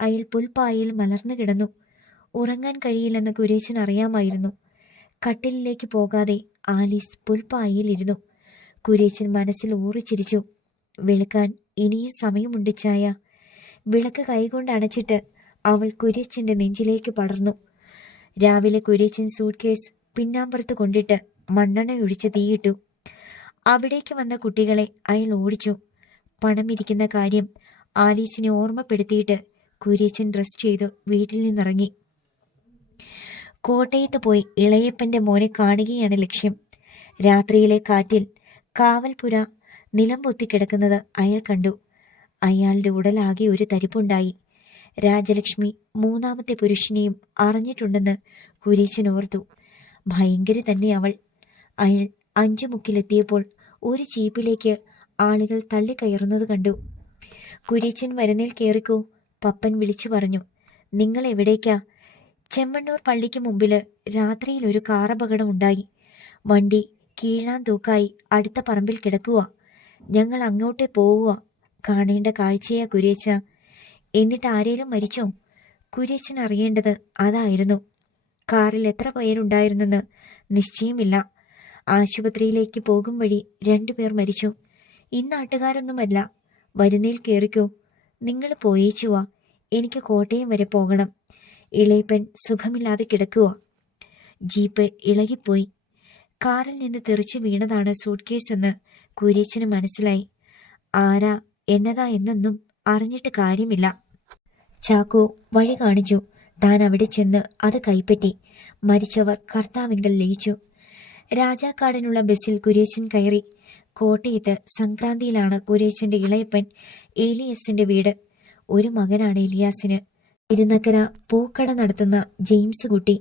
അയാൾ പുൽപ്പായയിൽ മലർന്നു കിടന്നു. ഉറങ്ങാൻ കഴിയില്ലെന്ന് കുര്യച്ചൻ അറിയാമായിരുന്നു. കട്ടിലിലേക്ക് പോകാതെ ആലീസ് പുൽപ്പായയിൽ ഇരുന്നു. കുര്യച്ചൻ മനസ്സിൽ ഊറിച്ചിരിച്ചു. വെളുക്കാൻ ഇനിയും സമയമുണ്ട് ചായ. വിളക്ക് കൈകൊണ്ട് അണച്ചിട്ട് അവൾ കുര്യച്ചൻ്റെ നെഞ്ചിലേക്ക് പടർന്നു. രാവിലെ കുര്യച്ചൻ സൂട്ട്കേസ് പിന്നാമ്പുറത്ത് കൊണ്ടിട്ട് മണ്ണെണ്ണ ഒഴിച്ച് തീയിട്ടു. അവിടേക്ക് വന്ന കുട്ടികളെ അയാൾ ഓടിച്ചു. പണമിരിക്കുന്ന കാര്യം ആലീസിനെ ഓർമ്മപ്പെടുത്തിയിട്ട് കുര്യച്ചൻ ഡ്രസ് ചെയ്തു വീട്ടിൽ നിന്നിറങ്ങി. കോട്ടയത്ത് പോയി ഇളയപ്പൻ്റെ മോനെ കാണുകയാണ് ലക്ഷ്യം. രാത്രിയിലെ കാറ്റിൽ കാവൽപുര നിലം പൊത്തിക്കിടക്കുന്നത് അയാൾ കണ്ടു. അയാളുടെ ഉടലാകെ ഒരു തരിപ്പുണ്ടായി. രാജലക്ഷ്മി 3ാമത്തെ പുരുഷനെയും അറിഞ്ഞിട്ടുണ്ടെന്ന് കുര്യച്ചൻ ഓർത്തു. ഭയങ്കര തന്നെ അവൾ. അയാൾ 5 മുക്കിലെത്തിയപ്പോൾ ഒരു ജീപ്പിലേക്ക് ആളുകൾ തള്ളിക്കയറുന്നത് കണ്ടു. കുര്യച്ചൻ വരുന്നേൽ കയറിക്കോ, പപ്പൻ വിളിച്ചു പറഞ്ഞു. നിങ്ങൾ എവിടേക്കാ? ചെമ്മണ്ണൂർ പള്ളിക്ക് മുമ്പിൽ രാത്രിയിൽ ഒരു കാറപകടം ഉണ്ടായി. വണ്ടി കീഴാൻ തൂക്കായി അടുത്ത പറമ്പിൽ കിടക്കുക. ഞങ്ങൾ അങ്ങോട്ടേ പോവുക. കാണേണ്ട കാഴ്ചയാ കുര്യച്ച. എന്നിട്ട് ആരേലും മരിച്ചോ? കുര്യച്ചൻ അറിയേണ്ടത് അതായിരുന്നു. കാറിൽ എത്ര പേരുണ്ടായിരുന്നെന്ന് നിശ്ചയമില്ല. ആശുപത്രിയിലേക്ക് പോകും വഴി 2 പേർ മരിച്ചു. ഇന്നാട്ടുകാരൊന്നുമല്ല. വരുന്നേൽ കയറിക്കോ. നിങ്ങൾ പോയേച്ചുവാ. എനിക്ക് കോട്ടയം വരെ പോകണം. ഇളയപ്പൻ സുഖമില്ലാതെ കിടക്കുക. ജീപ്പ് ഇളകിപ്പോയി. കാറിൽ നിന്ന് തെറിച്ചു വീണതാണ് സൂട്ട്കേസ് എന്ന് കുര്യച്ചന് മനസ്സിലായി. ആരാ എന്നതാ എന്നൊന്നും അറിഞ്ഞിട്ട് കാര്യമില്ല. ചാക്കോ വഴി കാണിച്ചു. താൻ അവിടെ ചെന്ന് അത് കൈപ്പറ്റി. മരിച്ചവർ കർത്താവിങ്കൽ ലയിച്ചു. രാജാക്കാടിനുള്ള ബസ്സിൽ കുര്യച്ചൻ കയറി. കോട്ടയത്ത് സംക്രാന്തിയിലാണ് കുര്യച്ചന്റെ ഇളയപ്പൻ ഏലിയസിന്റെ വീട്. ഒരു മകനാണ് എലിയാസിന്. തിരുനക്കര പൂക്കട നടത്തുന്ന ജെയിംസ് കുട്ടി.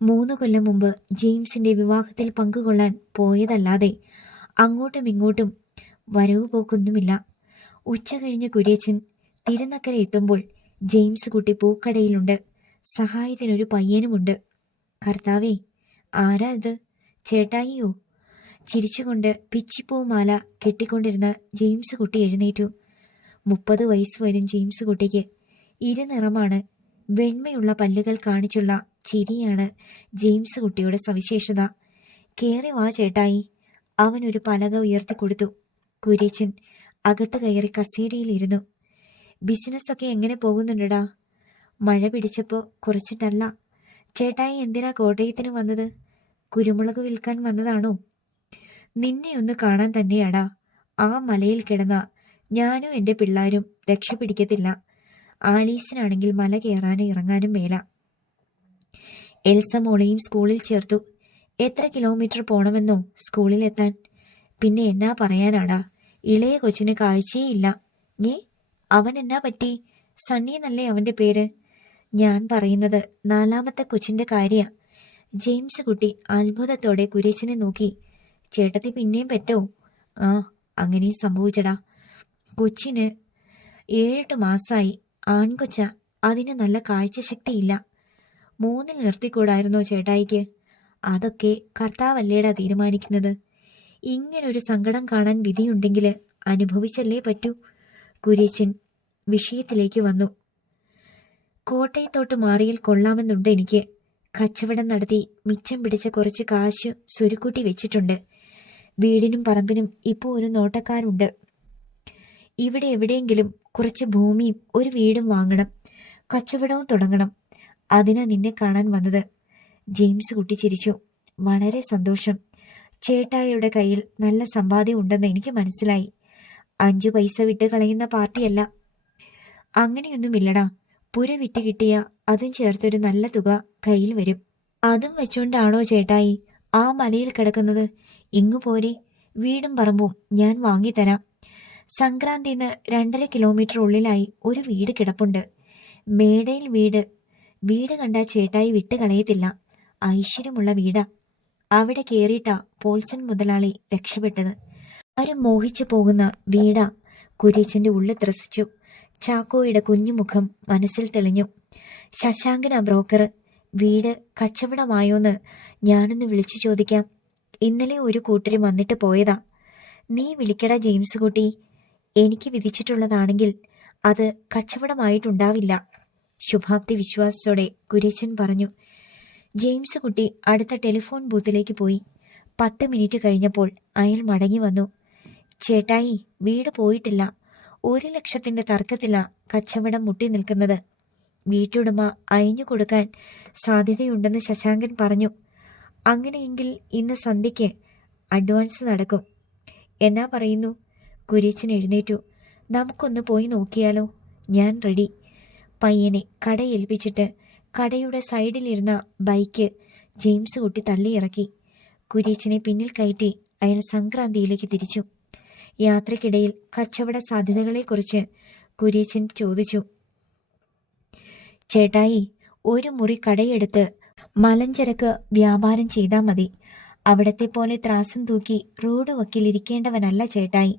3 കൊല്ലം മുമ്പ് ജെയിംസിന്റെ വിവാഹത്തിൽ പങ്കുകൊള്ളാൻ പോയതല്ലാതെ അങ്ങോട്ടും ഇങ്ങോട്ടും വരവ് പോക്കൊന്നുമില്ല. ഉച്ച കഴിഞ്ഞ് കുര്യച്ചൻ തിരുനക്കര എത്തുമ്പോൾ ജെയിംസ് കുട്ടി പൂക്കടയിലുണ്ട്. സഹായത്തിനൊരു പയ്യനുമുണ്ട്. കർത്താവേ, ആരാ ഇത്? ചേട്ടായിയോ? ചിരിച്ചുകൊണ്ട് പിച്ചിപ്പൂമാല കെട്ടിക്കൊണ്ടിരുന്ന ജെയിംസ് കുട്ടി എഴുന്നേറ്റു. 30 വയസ്സ് വരും ജെയിംസ് കുട്ടിക്ക്. ഇരുനിറമാണ്. വെണ്മയുള്ള പല്ലുകൾ കാണിച്ചുള്ള ചിരിയാണ് ജെയിംസ് കുട്ടിയുടെ സവിശേഷത. കേറി വാ ചേട്ടായി. അവനൊരു പലക ഉയർത്തിക്കൊടുത്തു. കുര്യച്ചൻ അകത്ത് കയറി കസേരയിലിരുന്നു. ബിസിനസ്സൊക്കെ എങ്ങനെ പോകുന്നുണ്ടടാ? മഴ പിടിച്ചപ്പോൾ കുറച്ചിട്ടല്ല. ചേട്ടായി എന്തിനാ കോട്ടയത്തിന് വന്നത്? കുരുമുളക് വിൽക്കാൻ വന്നതാണോ? നിന്നെ ഒന്ന് കാണാൻ തന്നെയാടാ. ആ മലയിൽ കിടന്ന ഞാനും എൻ്റെ പിള്ളാരും രക്ഷപിടിക്കത്തില്ല. ആലീസിനാണെങ്കിൽ മല കയറാനും ഇറങ്ങാനും മേല. എൽസ മോളെയും സ്കൂളിൽ ചേർത്തു. എത്ര കിലോമീറ്റർ പോണമെന്നോ സ്കൂളിലെത്താൻ? പിന്നെ എന്നാ പറയാനാടാ, ഇളയ കൊച്ചിന് കാഴ്ചയേയില്ല. അവൻ എന്നാ പറ്റി? സണ്ണി എന്നല്ലേ അവൻ്റെ പേര്? ഞാൻ പറയുന്നത് 4ാമത്തെ കൊച്ചിൻ്റെ കാര്യ. ജെയിംസ് കുട്ടി അത്ഭുതത്തോടെ കുര്യച്ചനെ നോക്കി. ചേട്ടത്തി പിന്നെയും പെറ്റോ? ആ, അങ്ങനെയും സംഭവിച്ചടാ. കൊച്ചിന് 7-8 മാസമായി. ആൺകൊച്ച. അതിന് നല്ല കാഴ്ചശക്തിയില്ല. 3-ൽ നിർത്തിക്കൂടായിരുന്നോ ചേട്ടായിക്ക്? അതൊക്കെ കർത്താവല്ലേടാ തീരുമാനിക്കുന്നത്. ഇങ്ങനൊരു സങ്കടം കാണാൻ വിധിയുണ്ടെങ്കിൽ അനുഭവിച്ചല്ലേ പറ്റൂ. കുര്യച്ചൻ വിഷയത്തിലേക്ക് വന്നു. കോട്ടയത്തോട്ട് മാറിയാൽ കൊള്ളാമെന്നുണ്ട് എനിക്ക്. കച്ചവടം നടത്തി മിച്ചം പിടിച്ച കുറച്ച് കാശ് സ്വരുക്കൂട്ടി വെച്ചിട്ടുണ്ട്. വീടിനും പറമ്പിനും ഇപ്പോൾ ഒരു നോട്ടക്കാരുണ്ട്. ഇവിടെ എവിടെയെങ്കിലും കുറച്ച് ഭൂമിയും ഒരു വീടും വാങ്ങണം. കച്ചവടവും തുടങ്ങണം. അതിനാ നിന്നെ കാണാൻ വന്നത്. ജെയിംസ് കുട്ടി ചിരിച്ചു. വളരെ സന്തോഷം. ചേട്ടായിയുടെ കയ്യിൽ നല്ല സമ്പാദ്യം ഉണ്ടെന്ന് എനിക്ക് മനസ്സിലായി. 5 പൈസ വിട്ട് കളയുന്ന പാർട്ടിയല്ല. അങ്ങനെയൊന്നുമില്ലടാ. പുര വിറ്റ് കിട്ടിയ അതും ചേർത്തൊരു നല്ല തുക കയ്യിൽ വരും. അതും വെച്ചുകൊണ്ടാണോ ചേട്ടായി ആ മലയിൽ കിടക്കുന്നത്? ഇങ്ങു പോരെ, വീടും പറമ്പും ഞാൻ വാങ്ങിത്തരാം. സംക്രാന്തിന്ന് 2.5 കിലോമീറ്റർ ഉള്ളിലായി ഒരു വീട് കിടപ്പുണ്ട്. മേടയിൽ വീട്. വീട് കണ്ടാൽ ചേട്ടായി വിട്ട് കളയത്തില്ല. ഐശ്വര്യമുള്ള വീടാ. അവിടെ കയറിയിട്ടാ പോൾസൺ മുതലാളി രക്ഷപ്പെട്ടത്. ആരും മോഹിച്ചു പോകുന്ന വീടാ. കുര്യച്ചന്റെ ഉള്ളിൽ ത്രസിച്ചു. ചാക്കോയുടെ കുഞ്ഞുമുഖം മനസ്സിൽ തെളിഞ്ഞു. ശശാങ്കന ബ്രോക്കർ. വീട് കച്ചവടമായോന്ന് ഞാനൊന്ന് വിളിച്ചു ചോദിക്കാം. ഇന്നലെ ഒരു കൂട്ടര് വന്നിട്ട് പോയതാ. നീ വിളിക്കടാ ജെയിംസ് കുട്ടി. എനിക്ക് വിധിച്ചിട്ടുള്ളതാണെങ്കിൽ അത് കച്ചവടമായിട്ടുണ്ടാവില്ല. ശുഭാപ്തി വിശ്വാസത്തോടെ കുര്യച്ചൻ പറഞ്ഞു. ജെയിംസ് കുട്ടി അടുത്ത ടെലിഫോൺ ബൂത്തിലേക്ക് പോയി. 10 മിനിറ്റ് കഴിഞ്ഞപ്പോൾ അയാൾ മടങ്ങി വന്നു. ചേട്ടായി, വീട് പോയിട്ടില്ല. 1 ലക്ഷത്തിന്റെ തർക്കത്തിലാ കച്ചവടം മുട്ടി നിൽക്കുന്നത്. വീട്ടുടമ അയഞ്ഞു കൊടുക്കാൻ സാധ്യതയുണ്ടെന്ന് ശശാങ്കൻ പറഞ്ഞു. അങ്ങനെയെങ്കിൽ ഇന്ന് സന്ധ്യയ്ക്ക് അഡ്വാൻസ് നടക്കും. എന്നാ പറയുന്നു? കുര്യച്ചൻ എഴുന്നേറ്റു. നമുക്കൊന്ന് പോയി നോക്കിയാലോ? ഞാൻ റെഡി. പയ്യനെ കടയേൽപ്പിച്ചിട്ട് കടയുടെ സൈഡിലിരുന്ന ബൈക്ക് ജെയിംസ് കുട്ടി തള്ളിയിറക്കി. കുര്യച്ചനെ പിന്നിൽ കയറ്റി അയാൾ സംക്രാന്തിയിലേക്ക് തിരിച്ചു. യാത്രക്കിടയിൽ കച്ചവട സാധ്യതകളെക്കുറിച്ച് കുര്യച്ചൻ ചോദിച്ചു. ചേട്ടായി, ഒരു മുറി കടയെടുത്ത് മലഞ്ചരക്ക് വ്യാപാരം ചെയ്താൽ മതി. അവിടത്തെ പോലെ ത്രാസും തൂക്കി റോഡ് വക്കിലിരിക്കേണ്ടവനല്ല ചേട്ടായി.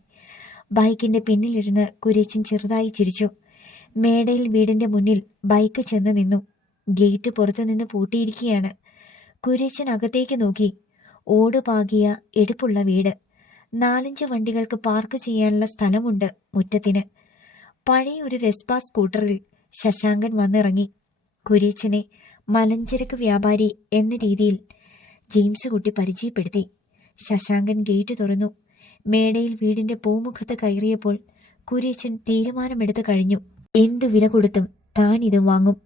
ബൈക്കിന്റെ പിന്നിലിരുന്ന് കുര്യച്ചൻ ചെറുതായി ചിരിച്ചു. മേടയിൽ വീടിന്റെ മുന്നിൽ ബൈക്ക് ചെന്ന് നിന്നു. ഗേറ്റ് പുറത്തുനിന്ന് പൂട്ടിയിരിക്കുകയാണ്. കുര്യച്ചൻ അകത്തേക്ക് നോക്കി. ഓടുപാകിയ എടുപ്പുള്ള വീട്. 4-5 വണ്ടികൾക്ക് പാർക്ക് ചെയ്യാനുള്ള സ്ഥലമുണ്ട് മുറ്റത്തിന്. പഴയ ഒരു വെസ്പ സ്കൂട്ടറിൽ ശശാങ്കൻ വന്നിറങ്ങി. കുര്യച്ചനെ മലഞ്ചരക്ക് വ്യാപാരി എന്ന രീതിയിൽ ജെയിംസ് കുട്ടി പരിചയപ്പെടുത്തി. ശശാങ്കൻ ഗേറ്റ് തുറന്നു. മേടയിൽ വീടിന്റെ പൂമുഖത്ത് കയറിയപ്പോൾ കുര്യച്ചൻ തീരുമാനമെടുത്തു കഴിഞ്ഞു. എന്തു വില കൊടുത്തും താൻ ഇത് വാങ്ങും.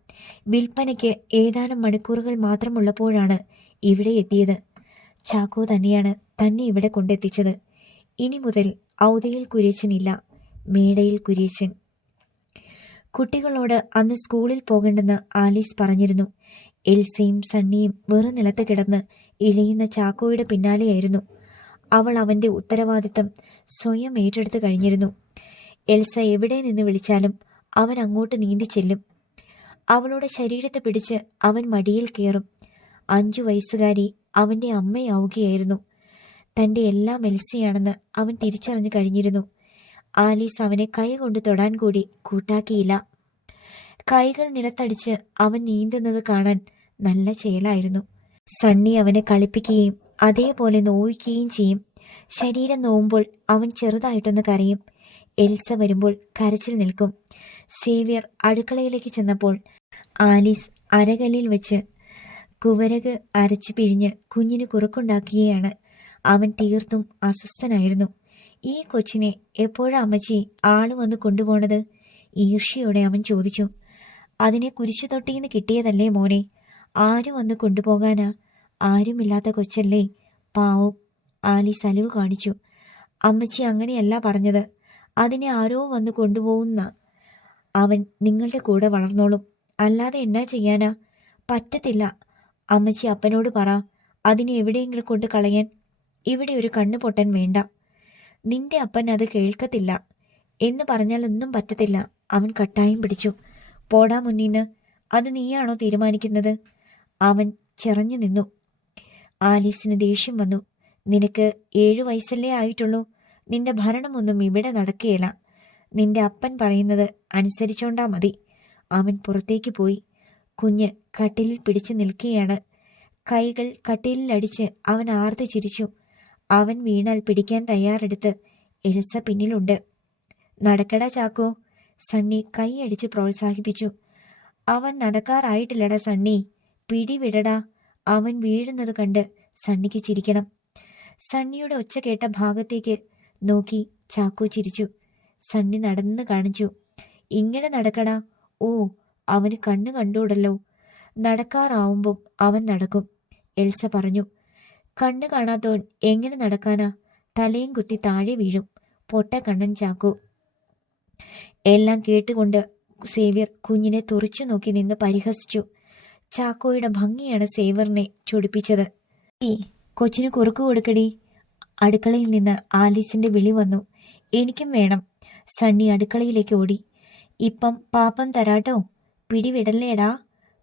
വിൽപ്പനയ്ക്ക് ഏതാനും മണിക്കൂറുകൾ മാത്രമുള്ളപ്പോഴാണ് ഇവിടെ എത്തിയത്. ചാക്കോ തന്നെയാണ് തന്നെ ഇവിടെ കൊണ്ടെത്തിച്ചത്. ഇനി മുതൽ ഔദയിൽ കുര്യച്ചനില്ല, മേടയിൽ കുര്യച്ചൻ. കുട്ടികളോട് അന്ന് സ്കൂളിൽ പോകണ്ടെന്ന് ആലീസ് പറഞ്ഞിരുന്നു. എൽസയും സണ്ണിയും വെറു നിലത്ത് കിടന്ന് ഇഴയുന്ന ചാക്കോയുടെ പിന്നാലെയായിരുന്നു. അവൾ അവൻ്റെ ഉത്തരവാദിത്തം സ്വയം ഏറ്റെടുത്തു കഴിഞ്ഞിരുന്നു. എൽസ എവിടെ നിന്ന് വിളിച്ചാലും അവൻ അങ്ങോട്ട് നീന്തി ചെല്ലും. അവളുടെ ശരീരത്തെ പിടിച്ച് അവൻ മടിയിൽ കയറും. 5 വയസ്സുകാരി അവൻ്റെ അമ്മയാവുകയായിരുന്നു. തൻ്റെ എല്ലാം എൽസയാണെന്ന് അവൻ തിരിച്ചറിഞ്ഞു കഴിഞ്ഞിരുന്നു. ആലീസ് അവനെ കൈ കൊണ്ട് തൊടാൻ കൂടി കൂട്ടാക്കിയില്ല. കൈകൾ നിലത്തടിച്ച് അവൻ നീന്തുന്നത് കാണാൻ നല്ല ചേലായിരുന്നു. സണ്ണി അവനെ കളിപ്പിക്കുകയും അതേപോലെ നോവിക്കുകയും ചെയ്യും. ശരീരം നോവുമ്പോൾ അവൻ ചെറുതായിട്ടൊന്ന് കരയും. എൽസ വരുമ്പോൾ കരച്ചിൽ നിൽക്കും. സേവ്യർ അടുക്കളയിലേക്ക് ചെന്നപ്പോൾ ആലീസ് അരകല്ലിൽ വെച്ച് കുവരക് അരച്ചു പിഴിഞ്ഞ് കുഞ്ഞിന് കുറുക്കുണ്ടാക്കുകയാണ്. അവൻ തീർത്തും അസ്വസ്ഥനായിരുന്നു. ഈ കൊച്ചിനെ എപ്പോഴാ അമ്മച്ചി ആള് വന്ന് കൊണ്ടുപോണത്? ഈർഷ്യയോടെ അവൻ ചോദിച്ചു. അതിനെ കുരിശുതൊട്ടിന്ന് കിട്ടിയതല്ലേ മോനെ, ആരും വന്ന് കൊണ്ടുപോകാനാ? ആരുമില്ലാത്ത കൊച്ചല്ലേ, പാവം. ആലീസ് അലിവ് കാണിച്ചു. അമ്മച്ചി അങ്ങനെയല്ല പറഞ്ഞത്, അതിനെ ആരോ വന്ന് കൊണ്ടുപോകുന്ന. അവൻ നിങ്ങളുടെ കൂടെ വളർന്നോളും, അല്ലാതെ എന്നാ ചെയ്യാനാ? പറ്റത്തില്ല. അമ്മച്ചി അപ്പനോട് പറ അതിനെ എവിടെയെങ്കിലും കൊണ്ട് കളയാൻ. ഇവിടെ ഒരു കണ്ണു പൊട്ടൻ വേണ്ട. നിന്റെ അപ്പൻ അത് കേൾക്കത്തില്ല എന്ന് പറഞ്ഞാൽ ഒന്നും പറ്റത്തില്ല. അവൻ കട്ടായം പിടിച്ചു. പോടാ മുന്നീന്ന്, അത് നീയാണോ തീരുമാനിക്കുന്നത്? അവൻ ചെറഞ്ഞു നിന്നു. ആലീസിന് ദേഷ്യം വന്നു. നിനക്ക് 7 വയസ്സല്ലേ ആയിട്ടുള്ളൂ. നിന്റെ ഭരണമൊന്നും ഇവിടെ നടക്കുകയില്ല. നിന്റെ അപ്പൻ പറയുന്നത് അനുസരിച്ചോണ്ടാ മതി. അവൻ പുറത്തേക്ക് പോയി. കുഞ്ഞ് കട്ടിലിൽ പിടിച്ചു നിൽക്കുകയാണ്. കൈകൾ കട്ടിലിലടിച്ച് അവൻ ആർത്ത് ചിരിച്ചു. അവൻ വീണാൽ പിടിക്കാൻ തയ്യാറെടുത്ത് എൽസ പിന്നിലുണ്ട്. നടക്കടാ ചാക്കോ, സണ്ണി കൈയടിച്ച് പ്രോത്സാഹിപ്പിച്ചു. അവൻ നടക്കാറായിട്ടില്ലടാ സണ്ണി, പിടിവിടടാ. അവൻ വീഴുന്നത് കണ്ട് സണ്ണിക്ക് ചിരിക്കണം. സണ്ണിയുടെ ഒച്ച കേട്ട ഭാഗത്തേക്ക് നോക്കി ചാക്കോ ചിരിച്ചു. സണ്ണി നടന്ന് കാണിച്ചു. ഇങ്ങനെ നടക്കടാ. ഓ, അവന് കണ്ണു കണ്ടൂടല്ലോ. നടക്കാറാവുമ്പോൾ അവൻ നടക്കും, എൽസ പറഞ്ഞു. കണ്ണു കാണാത്തവൻ എങ്ങനെ നടക്കാനാ? തലയും കുത്തി താഴെ വീഴും. പൊട്ട കണ്ണൻ ചാക്കോ. എല്ലാം കേട്ടുകൊണ്ട് സേവ്യർ കുഞ്ഞിനെ തുറച്ചു നോക്കി നിന്ന് പരിഹസിച്ചു. ചാക്കോയുടെ ഭംഗിയാണ് സേവ്യറിനെ ചൊടിപ്പിച്ചത്. ഈ കൊച്ചിന് കുറുക്ക് കൊടുക്കടി. അടുക്കളയിൽ നിന്ന് ആലീസിന്റെ വിളി വന്നു. എനിക്കും വേണം. സണ്ണി അടുക്കളയിലേക്ക് ഓടി. ഇപ്പം പാപ്പം തരാട്ടോ, പിടിവിടല്ലേടാ,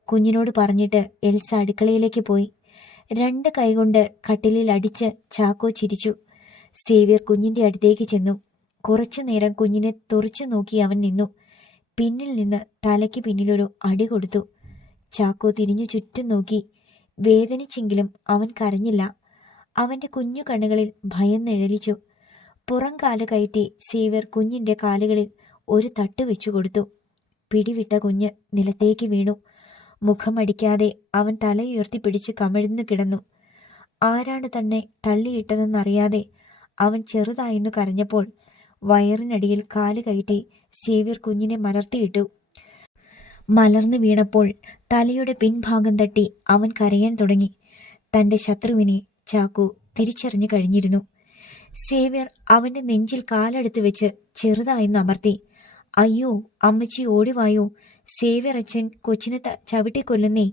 കുഞ്ഞിനോട് പറഞ്ഞിട്ട് എൽസ അടുക്കളയിലേക്ക് പോയി. 2 കൈകൊണ്ട് കട്ടിലിൽ അടിച്ച് ചാക്കോ ചിരിച്ചു. സേവ്യർ കുഞ്ഞിന്റെ അടുത്തേക്ക് ചെന്നു. കുറച്ചു നേരം കുഞ്ഞിനെ തുറച്ചു നോക്കി അവൻ നിന്നു. പിന്നിൽ നിന്ന് തലയ്ക്ക് പിന്നിലൊരു അടി കൊടുത്തു. ചാക്കോ തിരിഞ്ഞു ചുറ്റും നോക്കി. വേദനിച്ചെങ്കിലും അവൻ കരഞ്ഞില്ല. അവന്റെ കുഞ്ഞു കണ്ണുകളിൽ ഭയം നിഴലിച്ചു. പുറം കാല് കയറ്റി സേവ്യർ കുഞ്ഞിന്റെ കാലുകളിൽ ഒരു തട്ട് വെച്ചു കൊടുത്തു. പിടിവിട്ട കുഞ്ഞ് നിലത്തേക്ക് വീണു. മുഖമടിക്കാതെ അവൻ തലയുയർത്തി പിടിച്ച് കമിഴ്ന്നു കിടന്നു. ആരാണ് തന്നെ തള്ളിയിട്ടതെന്നറിയാതെ അവൻ ചെറുതായെന്നു കരഞ്ഞപ്പോൾ വയറിനടിയിൽ കാല് കയറ്റി സേവ്യർ കുഞ്ഞിനെ മലർത്തിയിട്ടു. മലർന്നു വീണപ്പോൾ തലയുടെ പിൻഭാഗം തട്ടി അവൻ കരയാൻ തുടങ്ങി. തൻ്റെ ശത്രുവിനെ ചാക്കോ തിരിച്ചറിഞ്ഞു കഴിഞ്ഞിരുന്നു. സേവ്യർ അവൻ്റെ നെഞ്ചിൽ കാലെടുത്ത് വെച്ച് ചെറുതായെന്ന് അമർത്തി. അയ്യോ, അമ്മച്ചി ഓടിവായോ, സേവ്യർ അച്ഛൻ കൊച്ചിനെ ചവിട്ടിക്കൊല്ലുന്നേ.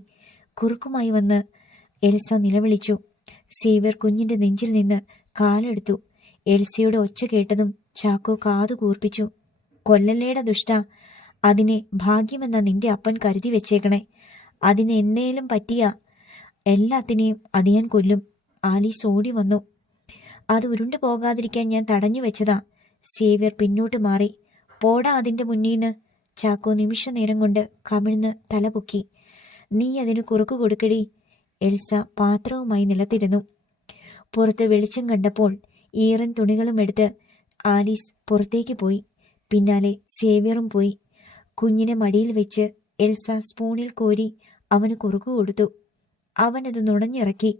കുറുക്കുമായി വന്ന് എൽസ നിലവിളിച്ചു. സേവ്യർ കുഞ്ഞിൻ്റെ നെഞ്ചിൽ നിന്ന് കാലെടുത്തു. എൽസയുടെ ഒച്ച കേട്ടതും ചാക്കോ കാതു കൂർപ്പിച്ചു. കൊല്ലല്ലേടെ ദുഷ്ട, അതിനെ ഭാഗ്യമെന്ന നിന്റെ അപ്പൻ കരുതി വെച്ചേക്കണേ. അതിന് എന്നേലും പറ്റിയ എല്ലാത്തിനെയും അത് ഞാൻ കൊല്ലും. ആലീസ് ഓടി വന്നു. അത് ഉരുണ്ടു പോകാതിരിക്കാൻ ഞാൻ തടഞ്ഞു വെച്ചതാ. സേവ്യർ പിന്നോട്ട് മാറി. പോടാ അതിൻ്റെ മുന്നീന്ന്. ചാക്കോ നിമിഷ നേരം കൊണ്ട് കമിഴ്ന്ന് തലപൊക്കി. നീ അതിന് കുറുക്ക് കൊടുക്കടി. എൽസ പാത്രവുമായി നിലത്തിരുന്നു. പുറത്ത് വെളിച്ചം കണ്ടപ്പോൾ ഈറൻ തുണികളും എടുത്ത് ആലീസ് പുറത്തേക്ക് പോയി. പിന്നാലെ സേവ്യറും പോയി. കുഞ്ഞിനെ മടിയിൽ വെച്ച് എൽസ സ്പൂണിൽ കോരി അവന് കുറുക്ക് കൊടുത്തു. അവനത് നുണഞ്ഞിറക്കി.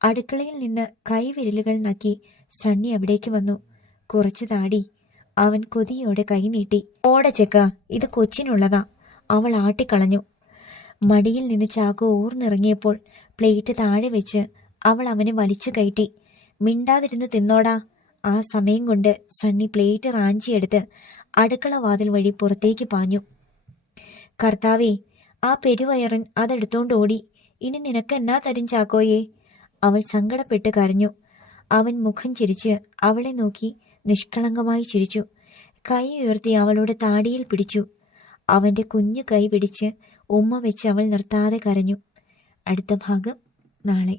അടുക്കളയിൽ നിന്ന് കൈവിരലുകൾ നക്കി സണ്ണി അവിടേക്ക് വന്നു. കുറച്ച് താടി. അവൻ കൊതിയോടെ കൈ നീട്ടി. ഓടെ ചെക്ക, ഇത് കൊച്ചിനുള്ളതാ. അവൾ ആട്ടിക്കളഞ്ഞു. മടിയിൽ നിന്ന് ചാക്കോ ഊർന്നിറങ്ങിയപ്പോൾ പ്ലേറ്റ് താഴെ വെച്ച് അവൾ അവനെ വലിച്ചു കയറ്റി. മിണ്ടാതിരുന്ന് തിന്നോടാ. ആ സമയം കൊണ്ട് സണ്ണി പ്ലേറ്റ് റാഞ്ചിയെടുത്ത് അടുക്കള വാതിൽ വഴി പുറത്തേക്ക് പാഞ്ഞു. കർത്താവേ, ആ പെരുവയറൻ അതെടുത്തോണ്ട് ഓടി. ഇനി നിനക്കെന്നാ തരും ചാക്കോയെ? അവൾ സങ്കടപ്പെട്ട് കരഞ്ഞു. അവൻ മുഖം ചിരിച്ച് അവളെ നോക്കി നിഷ്കളങ്കമായി ചിരിച്ചു. കൈ ഉയർത്തി അവളുടെ താടിയിൽ പിടിച്ചു. അവൻ്റെ കുഞ്ഞു കൈ പിടിച്ച് ഉമ്മ വെച്ച് അവൾ നിർത്താതെ കരഞ്ഞു. അടുത്ത ഭാഗം നാളെ.